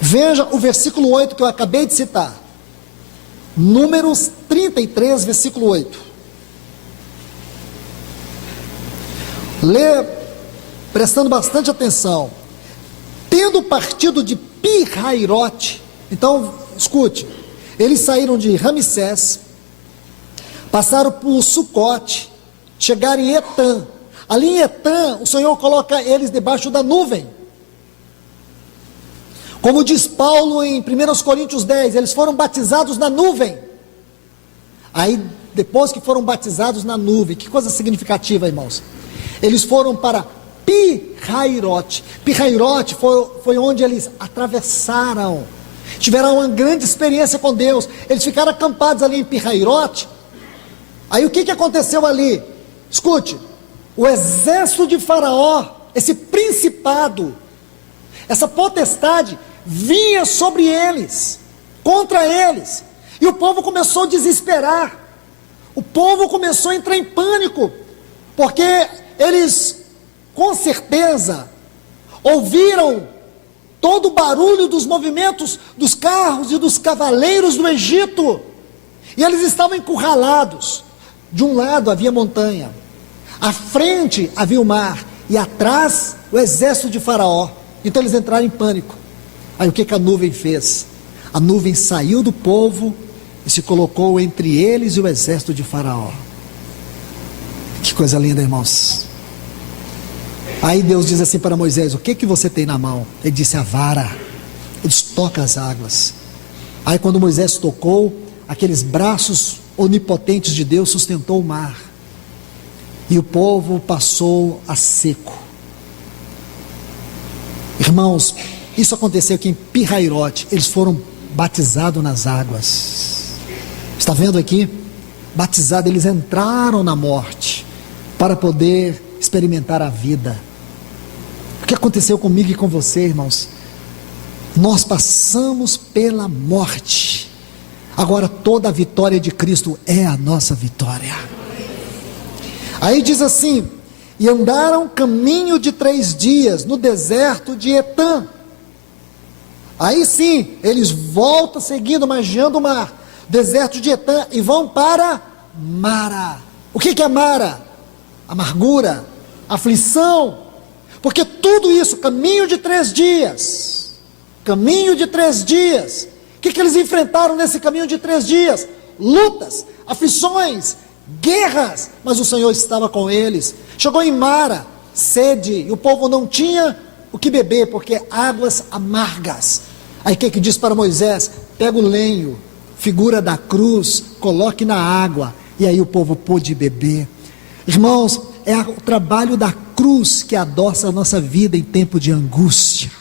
Veja o versículo 8 que eu acabei de citar. Números 33, versículo 8. Lê, prestando bastante atenção. Tendo partido de Pi-Hairote, então, escute, eles saíram de Ramsés, passaram por Sucote, chegaram em Etã. Ali em Etã, o Senhor coloca eles debaixo da nuvem. Como diz Paulo em 1 Coríntios 10, eles foram batizados na nuvem. Aí, depois que foram batizados na nuvem, que coisa significativa, irmãos. Eles foram para Pi-Hairote. Pi-Hairote foi onde eles atravessaram. Tiveram uma grande experiência com Deus. Eles ficaram acampados ali em Pi-Hairote. Aí o que aconteceu ali? Escute, o exército de Faraó, esse principado, essa potestade, vinha sobre eles, contra eles. E o povo começou a desesperar. O povo começou a entrar em pânico, porque eles, com certeza, ouviram todo o barulho dos movimentos dos carros e dos cavaleiros do Egito, e eles estavam encurralados. De um lado havia montanha, à frente havia o mar, e atrás o exército de Faraó. Então eles entraram em pânico. Aí o que a nuvem fez? A nuvem saiu do povo e se colocou entre eles e o exército de Faraó. Que coisa linda, irmãos. Aí Deus diz assim para Moisés: o que você tem na mão? Ele disse: a vara. Eles tocam as águas. Aí quando Moisés tocou, aqueles braços onipotentes de Deus sustentou o mar. E o povo passou a seco. Irmãos, isso aconteceu aqui em Pirairote. Eles foram batizados nas águas. Está vendo aqui? Batizados, eles entraram na morte para poder experimentar a vida. O que aconteceu comigo e com você, irmãos? Nós passamos pela morte. Agora toda a vitória de Cristo é a nossa vitória. Aí diz assim: e andaram caminho de 3 dias no deserto de Etã. Aí sim, eles voltam seguindo, margeando o mar, deserto de Etã, e vão para Mara. O que é Mara? Amargura, aflição, porque tudo isso, caminho de 3 dias, caminho de 3 dias, o que eles enfrentaram nesse caminho de 3 dias? Lutas, aflições, guerras, mas o Senhor estava com eles. Chegou em Mara, sede, e o povo não tinha o que beber, porque águas amargas. Aí o que diz para Moisés? Pega o lenho, figura da cruz, coloque na água, e aí o povo pôde beber. Irmãos, é o trabalho da cruz que adoça a nossa vida em tempo de angústia.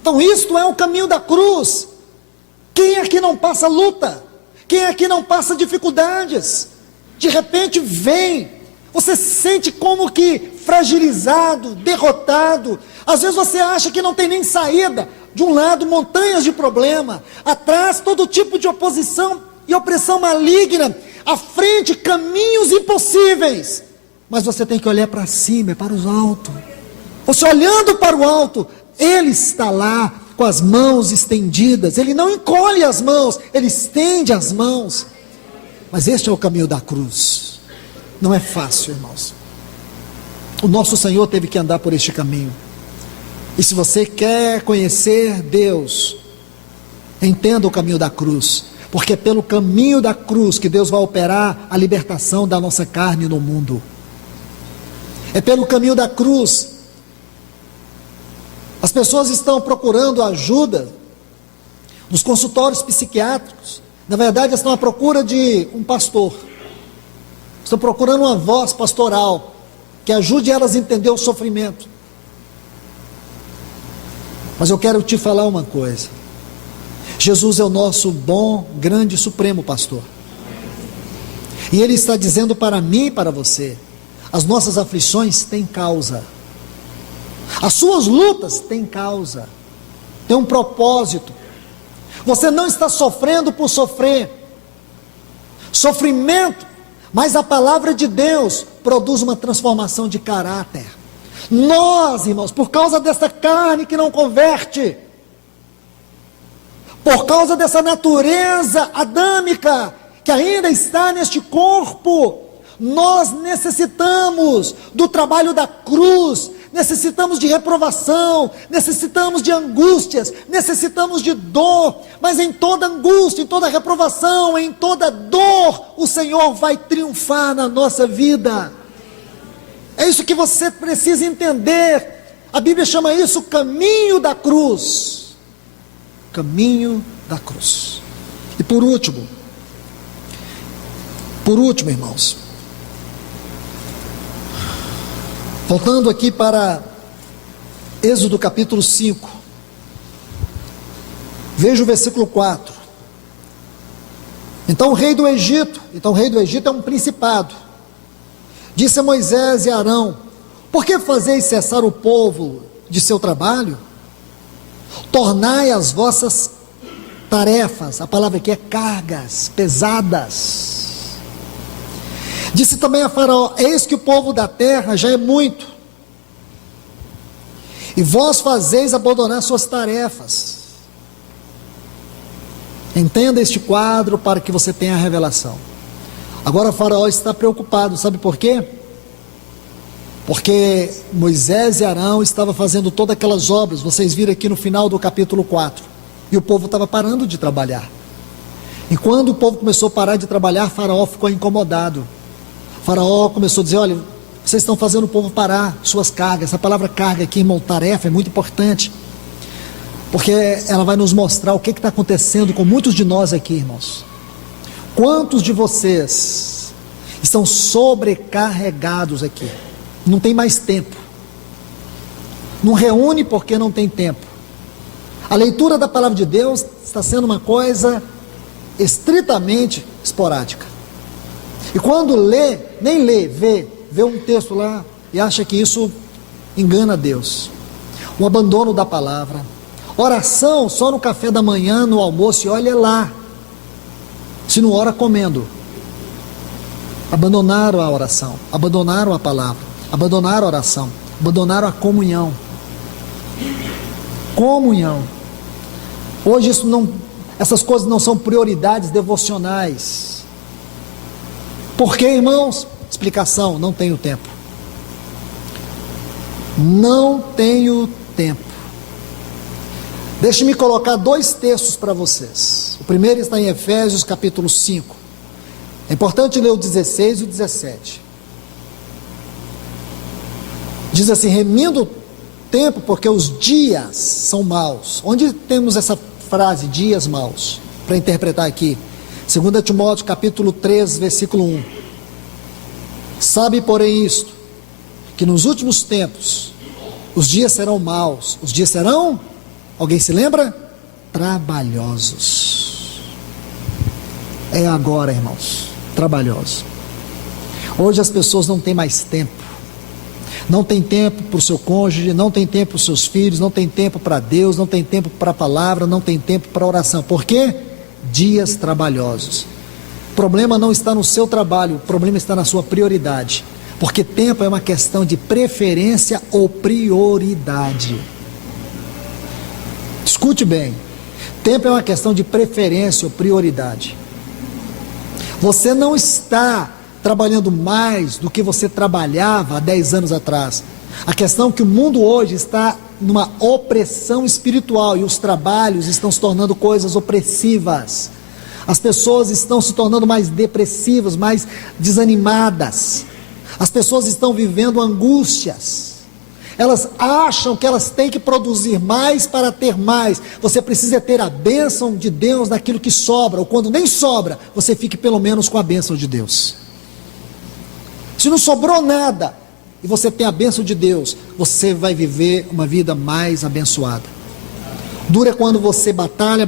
Então isto é o caminho da cruz. Quem aqui não passa luta? Quem aqui não passa dificuldades? De repente vem, você se sente como que fragilizado, derrotado. Às vezes você acha que não tem nem saída. De um lado, montanhas de problema, atrás todo tipo de oposição e opressão maligna, à frente caminhos impossíveis. Mas você tem que olhar para cima, para os altos. Você olhando para o alto, Ele está lá com as mãos estendidas. Ele não encolhe as mãos, Ele estende as mãos. Mas este é o caminho da cruz. Não é fácil, irmãos. O nosso Senhor teve que andar por este caminho. E se você quer conhecer Deus, entenda o caminho da cruz, porque é pelo caminho da cruz que Deus vai operar a libertação da nossa carne no mundo. É pelo caminho da cruz. As pessoas estão procurando ajuda nos consultórios psiquiátricos. Na verdade, estão à procura de um pastor. Estão procurando uma voz pastoral que ajude elas a entender o sofrimento. Mas eu quero te falar uma coisa. Jesus é o nosso bom, grande e supremo pastor. E Ele está dizendo para mim e para você: as nossas aflições têm causa. As suas lutas têm causa. Tem um propósito. Você não está sofrendo por sofrer. Sofrimento, mas a palavra de Deus produz uma transformação de caráter. Nós, irmãos, por causa dessa carne que não converte, por causa dessa natureza adâmica que ainda está neste corpo, nós necessitamos do trabalho da cruz, necessitamos de reprovação, necessitamos de angústias, necessitamos de dor, mas em toda angústia, em toda reprovação, em toda dor, o Senhor vai triunfar na nossa vida. É isso que você precisa entender. A Bíblia chama isso caminho da cruz. Caminho da cruz. E por último, irmãos, voltando aqui para Êxodo capítulo 5, veja o versículo 4. Então o rei do Egito é um principado, disse a Moisés e Arão: por que fazeis cessar o povo de seu trabalho? Tornai as vossas tarefas, a palavra aqui é cargas pesadas. Disse também a Faraó: eis que o povo da terra já é muito, e vós fazeis abandonar suas tarefas. Entenda este quadro para que você tenha a revelação. Agora o Faraó está preocupado, sabe por quê? Porque Moisés e Arão estavam fazendo todas aquelas obras, vocês viram aqui no final do capítulo 4, e o povo estava parando de trabalhar. E quando o povo começou a parar de trabalhar, Faraó ficou incomodado. Faraó começou a dizer: olha, vocês estão fazendo o povo parar suas cargas. Essa palavra carga aqui, irmão, tarefa, é muito importante. porque ela vai nos mostrar o que está acontecendo com muitos de nós aqui, irmãos. Quantos de vocês estão sobrecarregados aqui? Não tem mais tempo. Não reúne porque não tem tempo. A leitura da palavra de Deus está sendo uma coisa estritamente esporádica. E quando lê, nem lê, vê um texto lá e acha que isso engana Deus. O abandono da palavra. Oração só no café da manhã, no almoço, e olha lá. Se não ora, comendo. Abandonaram a oração, abandonaram a palavra, abandonaram a oração, abandonaram a comunhão. Comunhão. Hoje essas coisas não são prioridades devocionais. Por quê, irmãos? Explicação: não tenho tempo. Não tenho tempo. Deixe-me colocar 2 textos para vocês. O primeiro está em Efésios capítulo 5. É importante ler o 16 e o 17. Diz assim: remindo o tempo, porque os dias são maus. Onde temos essa frase, dias maus, para interpretar aqui? 2 Timóteo capítulo 3, versículo 1. Sabe, porém, isto, que nos últimos tempos os dias serão maus. Os dias serão, alguém se lembra? Trabalhosos. É agora, irmãos, trabalhosos. Hoje as pessoas não têm mais tempo. Não tem tempo para o seu cônjuge, não tem tempo para os seus filhos, não tem tempo para Deus, não tem tempo para a palavra, não tem tempo para a oração. Por quê? Dias trabalhosos. O problema não está no seu trabalho, o problema está na sua prioridade. Porque tempo é uma questão de preferência ou prioridade. Escute bem. Tempo é uma questão de preferência ou prioridade. Você não está trabalhando mais do que você trabalhava há 10 anos atrás. A questão é que o mundo hoje está numa opressão espiritual e os trabalhos estão se tornando coisas opressivas. As pessoas estão se tornando mais depressivas, mais desanimadas. As pessoas estão vivendo angústias. Elas acham que elas têm que produzir mais para ter mais. Você precisa ter a bênção de Deus naquilo que sobra, ou quando nem sobra, você fique pelo menos com a bênção de Deus. Se não sobrou nada e você tem a bênção de Deus, você vai viver uma vida mais abençoada. Dura quando você batalha,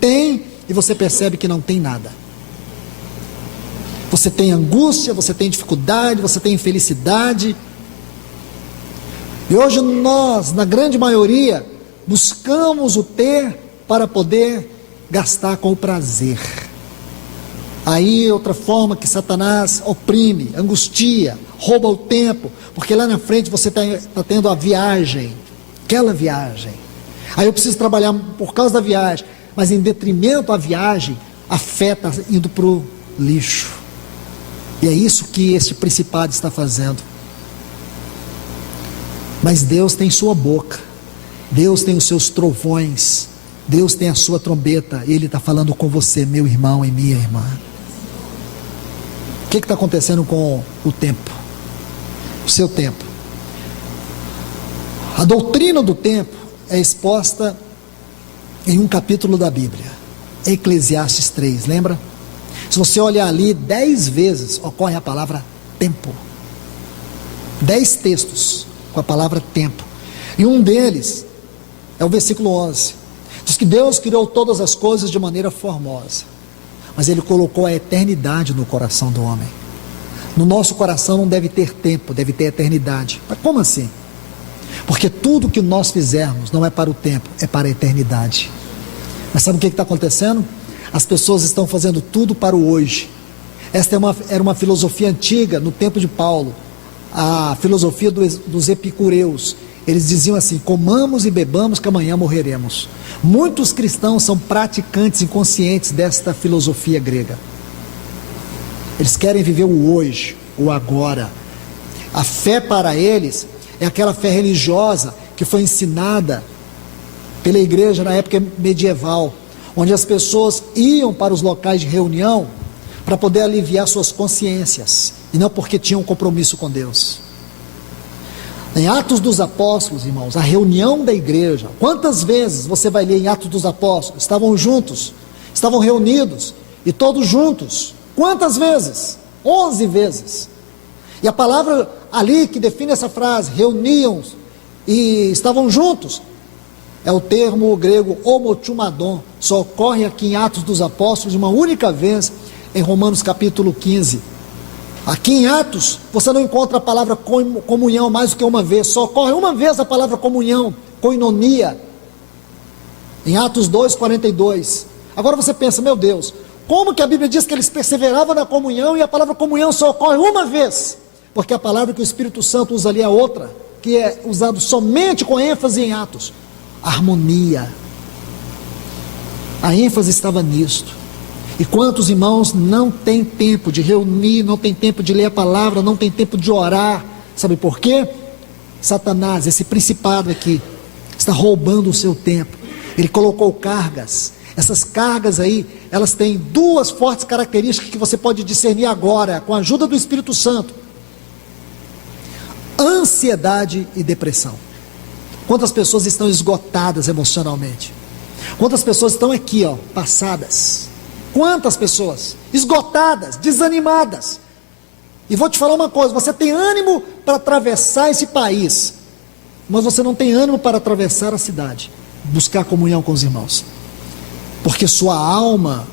tem e você percebe que não tem nada. Você tem angústia, você tem dificuldade, você tem infelicidade. E hoje nós, na grande maioria, buscamos o ter para poder gastar com o prazer. Aí outra forma que Satanás oprime, angustia, rouba o tempo, porque lá na frente você está tendo a viagem, aquela viagem. Aí eu preciso trabalhar por causa da viagem, mas em detrimento à viagem, a fé está indo para o lixo. E é isso que este principado está fazendo. Mas Deus tem sua boca, Deus tem os seus trovões, Deus tem a sua trombeta, e Ele está falando com você, meu irmão e minha irmã. O que está acontecendo com o tempo? O seu tempo. A doutrina do tempo é exposta em um capítulo da Bíblia, Eclesiastes 3, lembra? Se você olhar ali, 10 vezes ocorre a palavra tempo. 10 textos com a palavra tempo. E um deles é o versículo 11. Diz que Deus criou todas as coisas de maneira formosa, mas Ele colocou a eternidade no coração do homem. No nosso coração não deve ter tempo, deve ter eternidade. Mas como assim? Porque tudo que nós fizermos não é para o tempo, é para a eternidade. Mas sabe o que está acontecendo? As pessoas estão fazendo tudo para o hoje. Esta era uma filosofia antiga, no tempo de Paulo. A filosofia dos epicureus. Eles diziam assim: comamos e bebamos que amanhã morreremos. Muitos cristãos são praticantes inconscientes desta filosofia grega. Eles querem viver o hoje, o agora. A fé para eles é aquela fé religiosa que foi ensinada pela igreja na época medieval, onde as pessoas iam para os locais de reunião para poder aliviar suas consciências, e não porque tinham um compromisso com Deus. Em Atos dos Apóstolos, irmãos, a reunião da igreja, quantas vezes você vai ler em Atos dos Apóstolos? Estavam juntos, estavam reunidos, e todos juntos. Quantas vezes? 11 vezes. E a palavra ali que define essa frase, reuniam e estavam juntos, é o termo grego homochumadon, só ocorre aqui em Atos dos Apóstolos uma única vez, em Romanos capítulo 15. Aqui em Atos, você não encontra a palavra comunhão mais do que uma vez, só ocorre uma vez a palavra comunhão, koinonia, em Atos 2:42. Agora você pensa, meu Deus, como que a Bíblia diz que eles perseveravam na comunhão e a palavra comunhão só ocorre uma vez? Porque a palavra que o Espírito Santo usa ali é outra, que é usado somente com ênfase em Atos, harmonia. A ênfase estava nisto. E quantos irmãos não têm tempo de reunir, não tem tempo de ler a palavra, não tem tempo de orar? Sabe por quê? Satanás, esse principado aqui, está roubando o seu tempo. Ele colocou cargas. Essas cargas aí, elas têm duas fortes características que você pode discernir agora, com a ajuda do Espírito Santo: ansiedade e depressão. Quantas pessoas estão esgotadas emocionalmente? Quantas pessoas estão aqui, passadas? Quantas pessoas esgotadas, desanimadas? E vou te falar uma coisa: você tem ânimo para atravessar esse país, mas você não tem ânimo para atravessar a cidade, buscar comunhão com os irmãos, porque sua alma,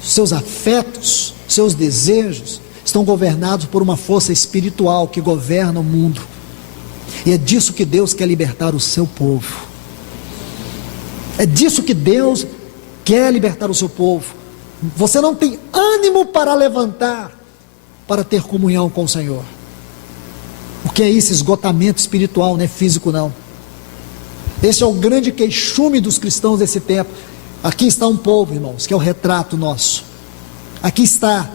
seus afetos, seus desejos estão governados por uma força espiritual que governa o mundo. E é disso que Deus quer libertar o seu povo. É disso que Deus quer libertar o seu povo. Você não tem ânimo para levantar, para ter comunhão com o Senhor. O que é isso? Esgotamento espiritual, não é físico não. Esse é o grande queixume dos cristãos desse tempo. Aqui está um povo, irmãos, que é o retrato nosso. Aqui está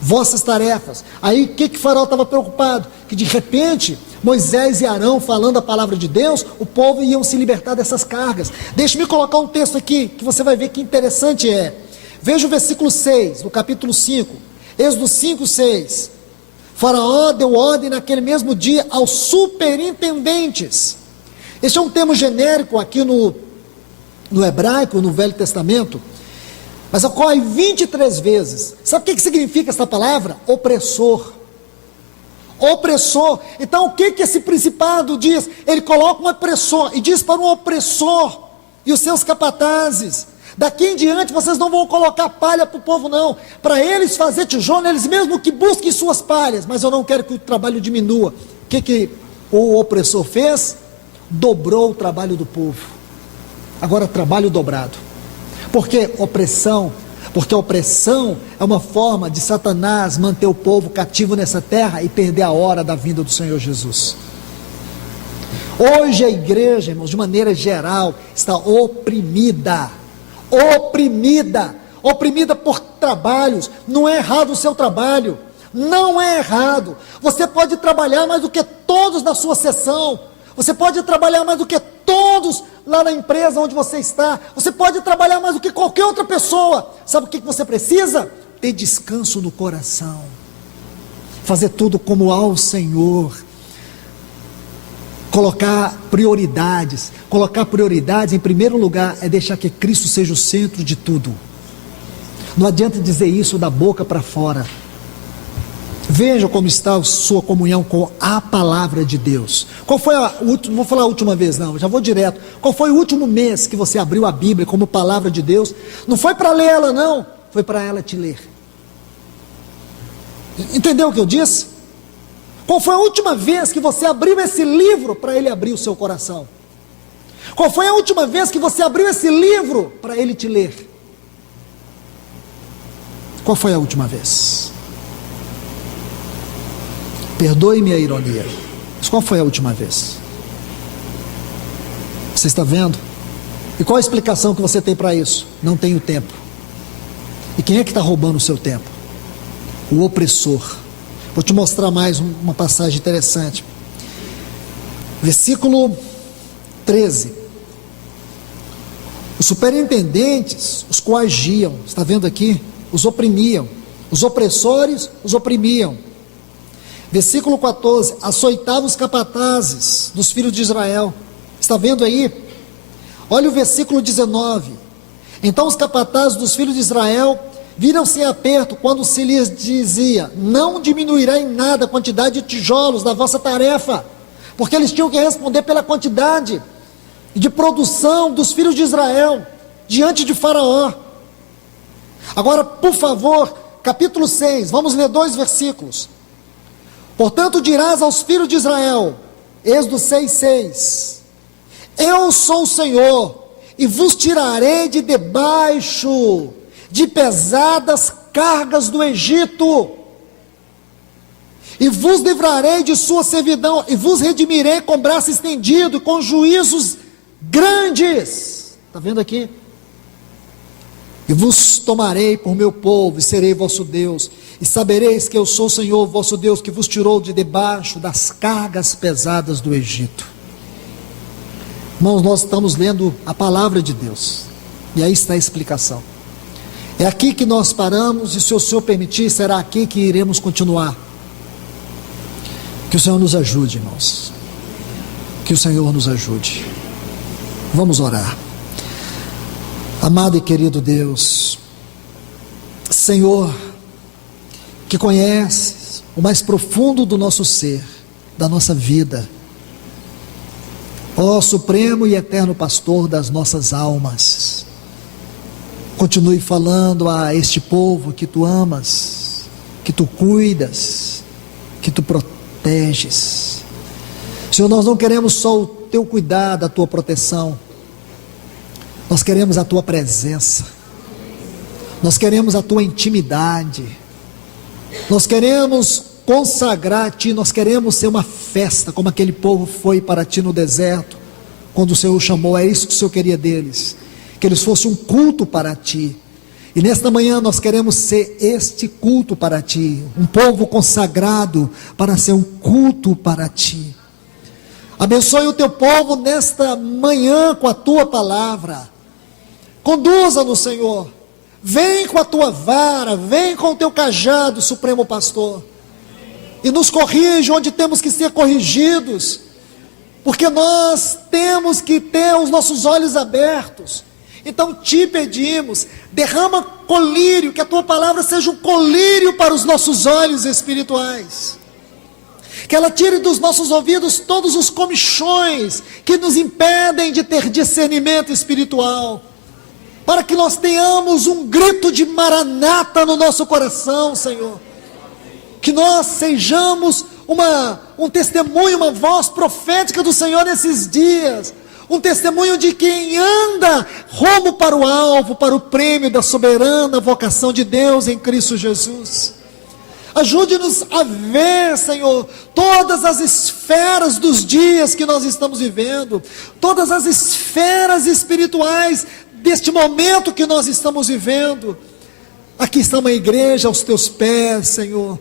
vossas tarefas. Aí o que Faraó estava preocupado? Que de repente Moisés e Arão falando a palavra de Deus, o povo iam se libertar dessas cargas. Deixe-me colocar um texto aqui, que você vai ver que interessante é. Veja o versículo 6, do capítulo 5, Êxodo 5, 6. Faraó deu ordem naquele mesmo dia aos superintendentes. Este é um termo genérico aqui no hebraico, no Velho Testamento, mas ocorre 23 vezes. Sabe o que significa essa palavra? Opressor. Opressor. Então o que esse principado diz? Ele coloca um opressor e diz para um opressor e os seus capatazes: daqui em diante vocês não vão colocar palha para o povo não, para eles fazer tijolo, eles mesmo que busquem suas palhas, mas eu não quero que o trabalho diminua. O que o opressor fez? Dobrou o trabalho do povo. Agora trabalho dobrado. Por que opressão? Porque a opressão é uma forma de Satanás manter o povo cativo nessa terra e perder a hora da vinda do Senhor Jesus. Hoje a igreja, irmãos, de maneira geral, está oprimida. Oprimida por trabalhos. Não é errado o seu trabalho, não é errado. Você pode trabalhar mais do que todos na sua seção, você pode trabalhar mais do que todos lá na empresa onde você está, você pode trabalhar mais do que qualquer outra pessoa. Sabe o que você precisa? Ter descanso no coração, fazer tudo como ao Senhor, colocar prioridades em primeiro lugar é deixar que Cristo seja o centro de tudo. Não adianta dizer isso da boca para fora. Veja como está a sua comunhão com a palavra de Deus. Qual foi a última, não vou falar a última vez não, já vou direto. Qual foi o último mês que você abriu a Bíblia como palavra de Deus? Não foi para ler ela não, foi para ela te ler. Entendeu o que eu disse? Qual foi a última vez que você abriu esse livro para ele abrir o seu coração? Qual foi a última vez que você abriu esse livro para ele te ler? Qual foi a última vez? Perdoe-me a ironia, mas qual foi a última vez? Você está vendo? E qual a explicação que você tem para isso? Não tenho tempo. E quem é que está roubando o seu tempo? O opressor. Vou te mostrar mais uma passagem interessante. Versículo 13. Os superintendentes os coagiam, está vendo aqui? Os oprimiam. Os opressores os oprimiam. Versículo 14: açoitava os capatazes dos filhos de Israel. Está vendo aí? Olha o versículo 19: então os capatazes dos filhos de Israel viram-se em aperto quando se lhes dizia: não diminuirá em nada a quantidade de tijolos da vossa tarefa, porque eles tinham que responder pela quantidade de produção dos filhos de Israel diante de Faraó. Agora, por favor, capítulo 6, vamos ler 2 versículos. Portanto dirás aos filhos de Israel, Êxodo 6:6, eu sou o Senhor, e vos tirarei de debaixo de pesadas cargas do Egito, e vos livrarei de sua servidão, e vos redimirei com braço estendido, com juízos grandes. Está vendo aqui? E vos tomarei por meu povo, e serei vosso Deus, e sabereis que eu sou o Senhor vosso Deus, que vos tirou de debaixo das cargas pesadas do Egito. Irmãos, nós estamos lendo a palavra de Deus, e aí está a explicação. É aqui que nós paramos, e se o Senhor permitir, será aqui que iremos continuar. Que o Senhor nos ajude, irmãos, que o Senhor nos ajude. Vamos orar. Amado e querido Deus, Senhor, que conheces o mais profundo do nosso ser, da nossa vida, ó supremo e eterno pastor das nossas almas, continue falando a este povo que tu amas, que tu cuidas, que tu proteges. Senhor, nós não queremos só o teu cuidado, a tua proteção, nós queremos a tua presença, nós queremos a tua intimidade, nós queremos consagrar a ti, nós queremos ser uma festa, como aquele povo foi para ti no deserto, quando o Senhor chamou. É isso que o Senhor queria deles, que eles fossem um culto para ti, e nesta manhã nós queremos ser este culto para ti, um povo consagrado para ser um culto para ti. Abençoe o teu povo nesta manhã com a tua palavra, conduza-nos, Senhor, vem com a tua vara, vem com o teu cajado, supremo pastor, e nos corrige onde temos que ser corrigidos, porque nós temos que ter os nossos olhos abertos. Então te pedimos, derrama colírio, que a tua palavra seja um colírio para os nossos olhos espirituais, que ela tire dos nossos ouvidos todos os comichões que nos impedem de ter discernimento espiritual, para que nós tenhamos um grito de maranata no nosso coração, Senhor, que nós sejamos um testemunho, uma voz profética do Senhor nesses dias, um testemunho de quem anda rumo para o alvo, para o prêmio da soberana vocação de Deus em Cristo Jesus. Ajude-nos a ver, Senhor, todas as esferas dos dias que nós estamos vivendo, todas as esferas espirituais deste momento que nós estamos vivendo. Aqui está uma igreja aos teus pés, Senhor.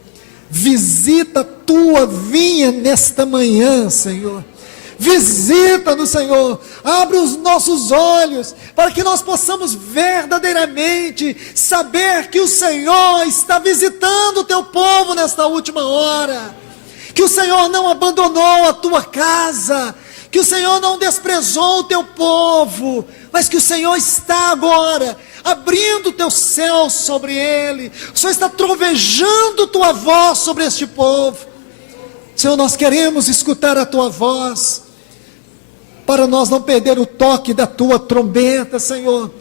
Visita a tua vinha nesta manhã, Senhor. Visita-nos, Senhor, abre os nossos olhos, para que nós possamos verdadeiramente saber que o Senhor está visitando o teu povo nesta última hora, que o Senhor não abandonou a tua casa, que o Senhor não desprezou o teu povo, mas que o Senhor está agora abrindo o teu céu sobre ele, o Senhor está trovejando tua voz sobre este povo. Senhor, nós queremos escutar a tua voz, para nós não perder o toque da tua trombeta, Senhor.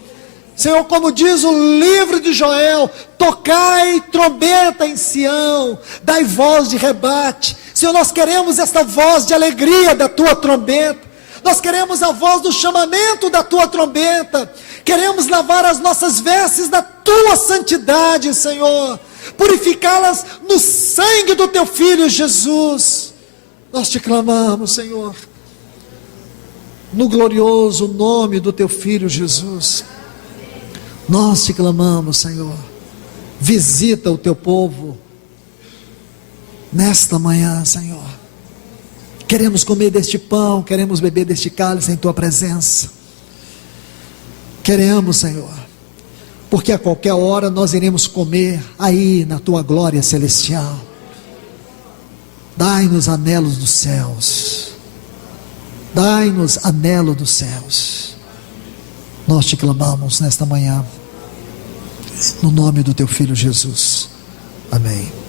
Senhor, como diz o livro de Joel, tocai trombeta em Sião, dai voz de rebate. Senhor, nós queremos esta voz de alegria da tua trombeta, nós queremos a voz do chamamento da tua trombeta, queremos lavar as nossas vestes da tua santidade, Senhor, purificá-las no sangue do teu Filho Jesus. Nós te clamamos, Senhor, no glorioso nome do teu Filho Jesus. Nós te clamamos, Senhor, visita o teu povo nesta manhã, Senhor. Queremos comer deste pão, queremos beber deste cálice em tua presença. Queremos, Senhor, porque a qualquer hora nós iremos comer aí na tua glória celestial. Dai-nos anelos dos céus. Dai-nos anelo dos céus. Nós te clamamos nesta manhã, no nome do teu Filho Jesus. Amém.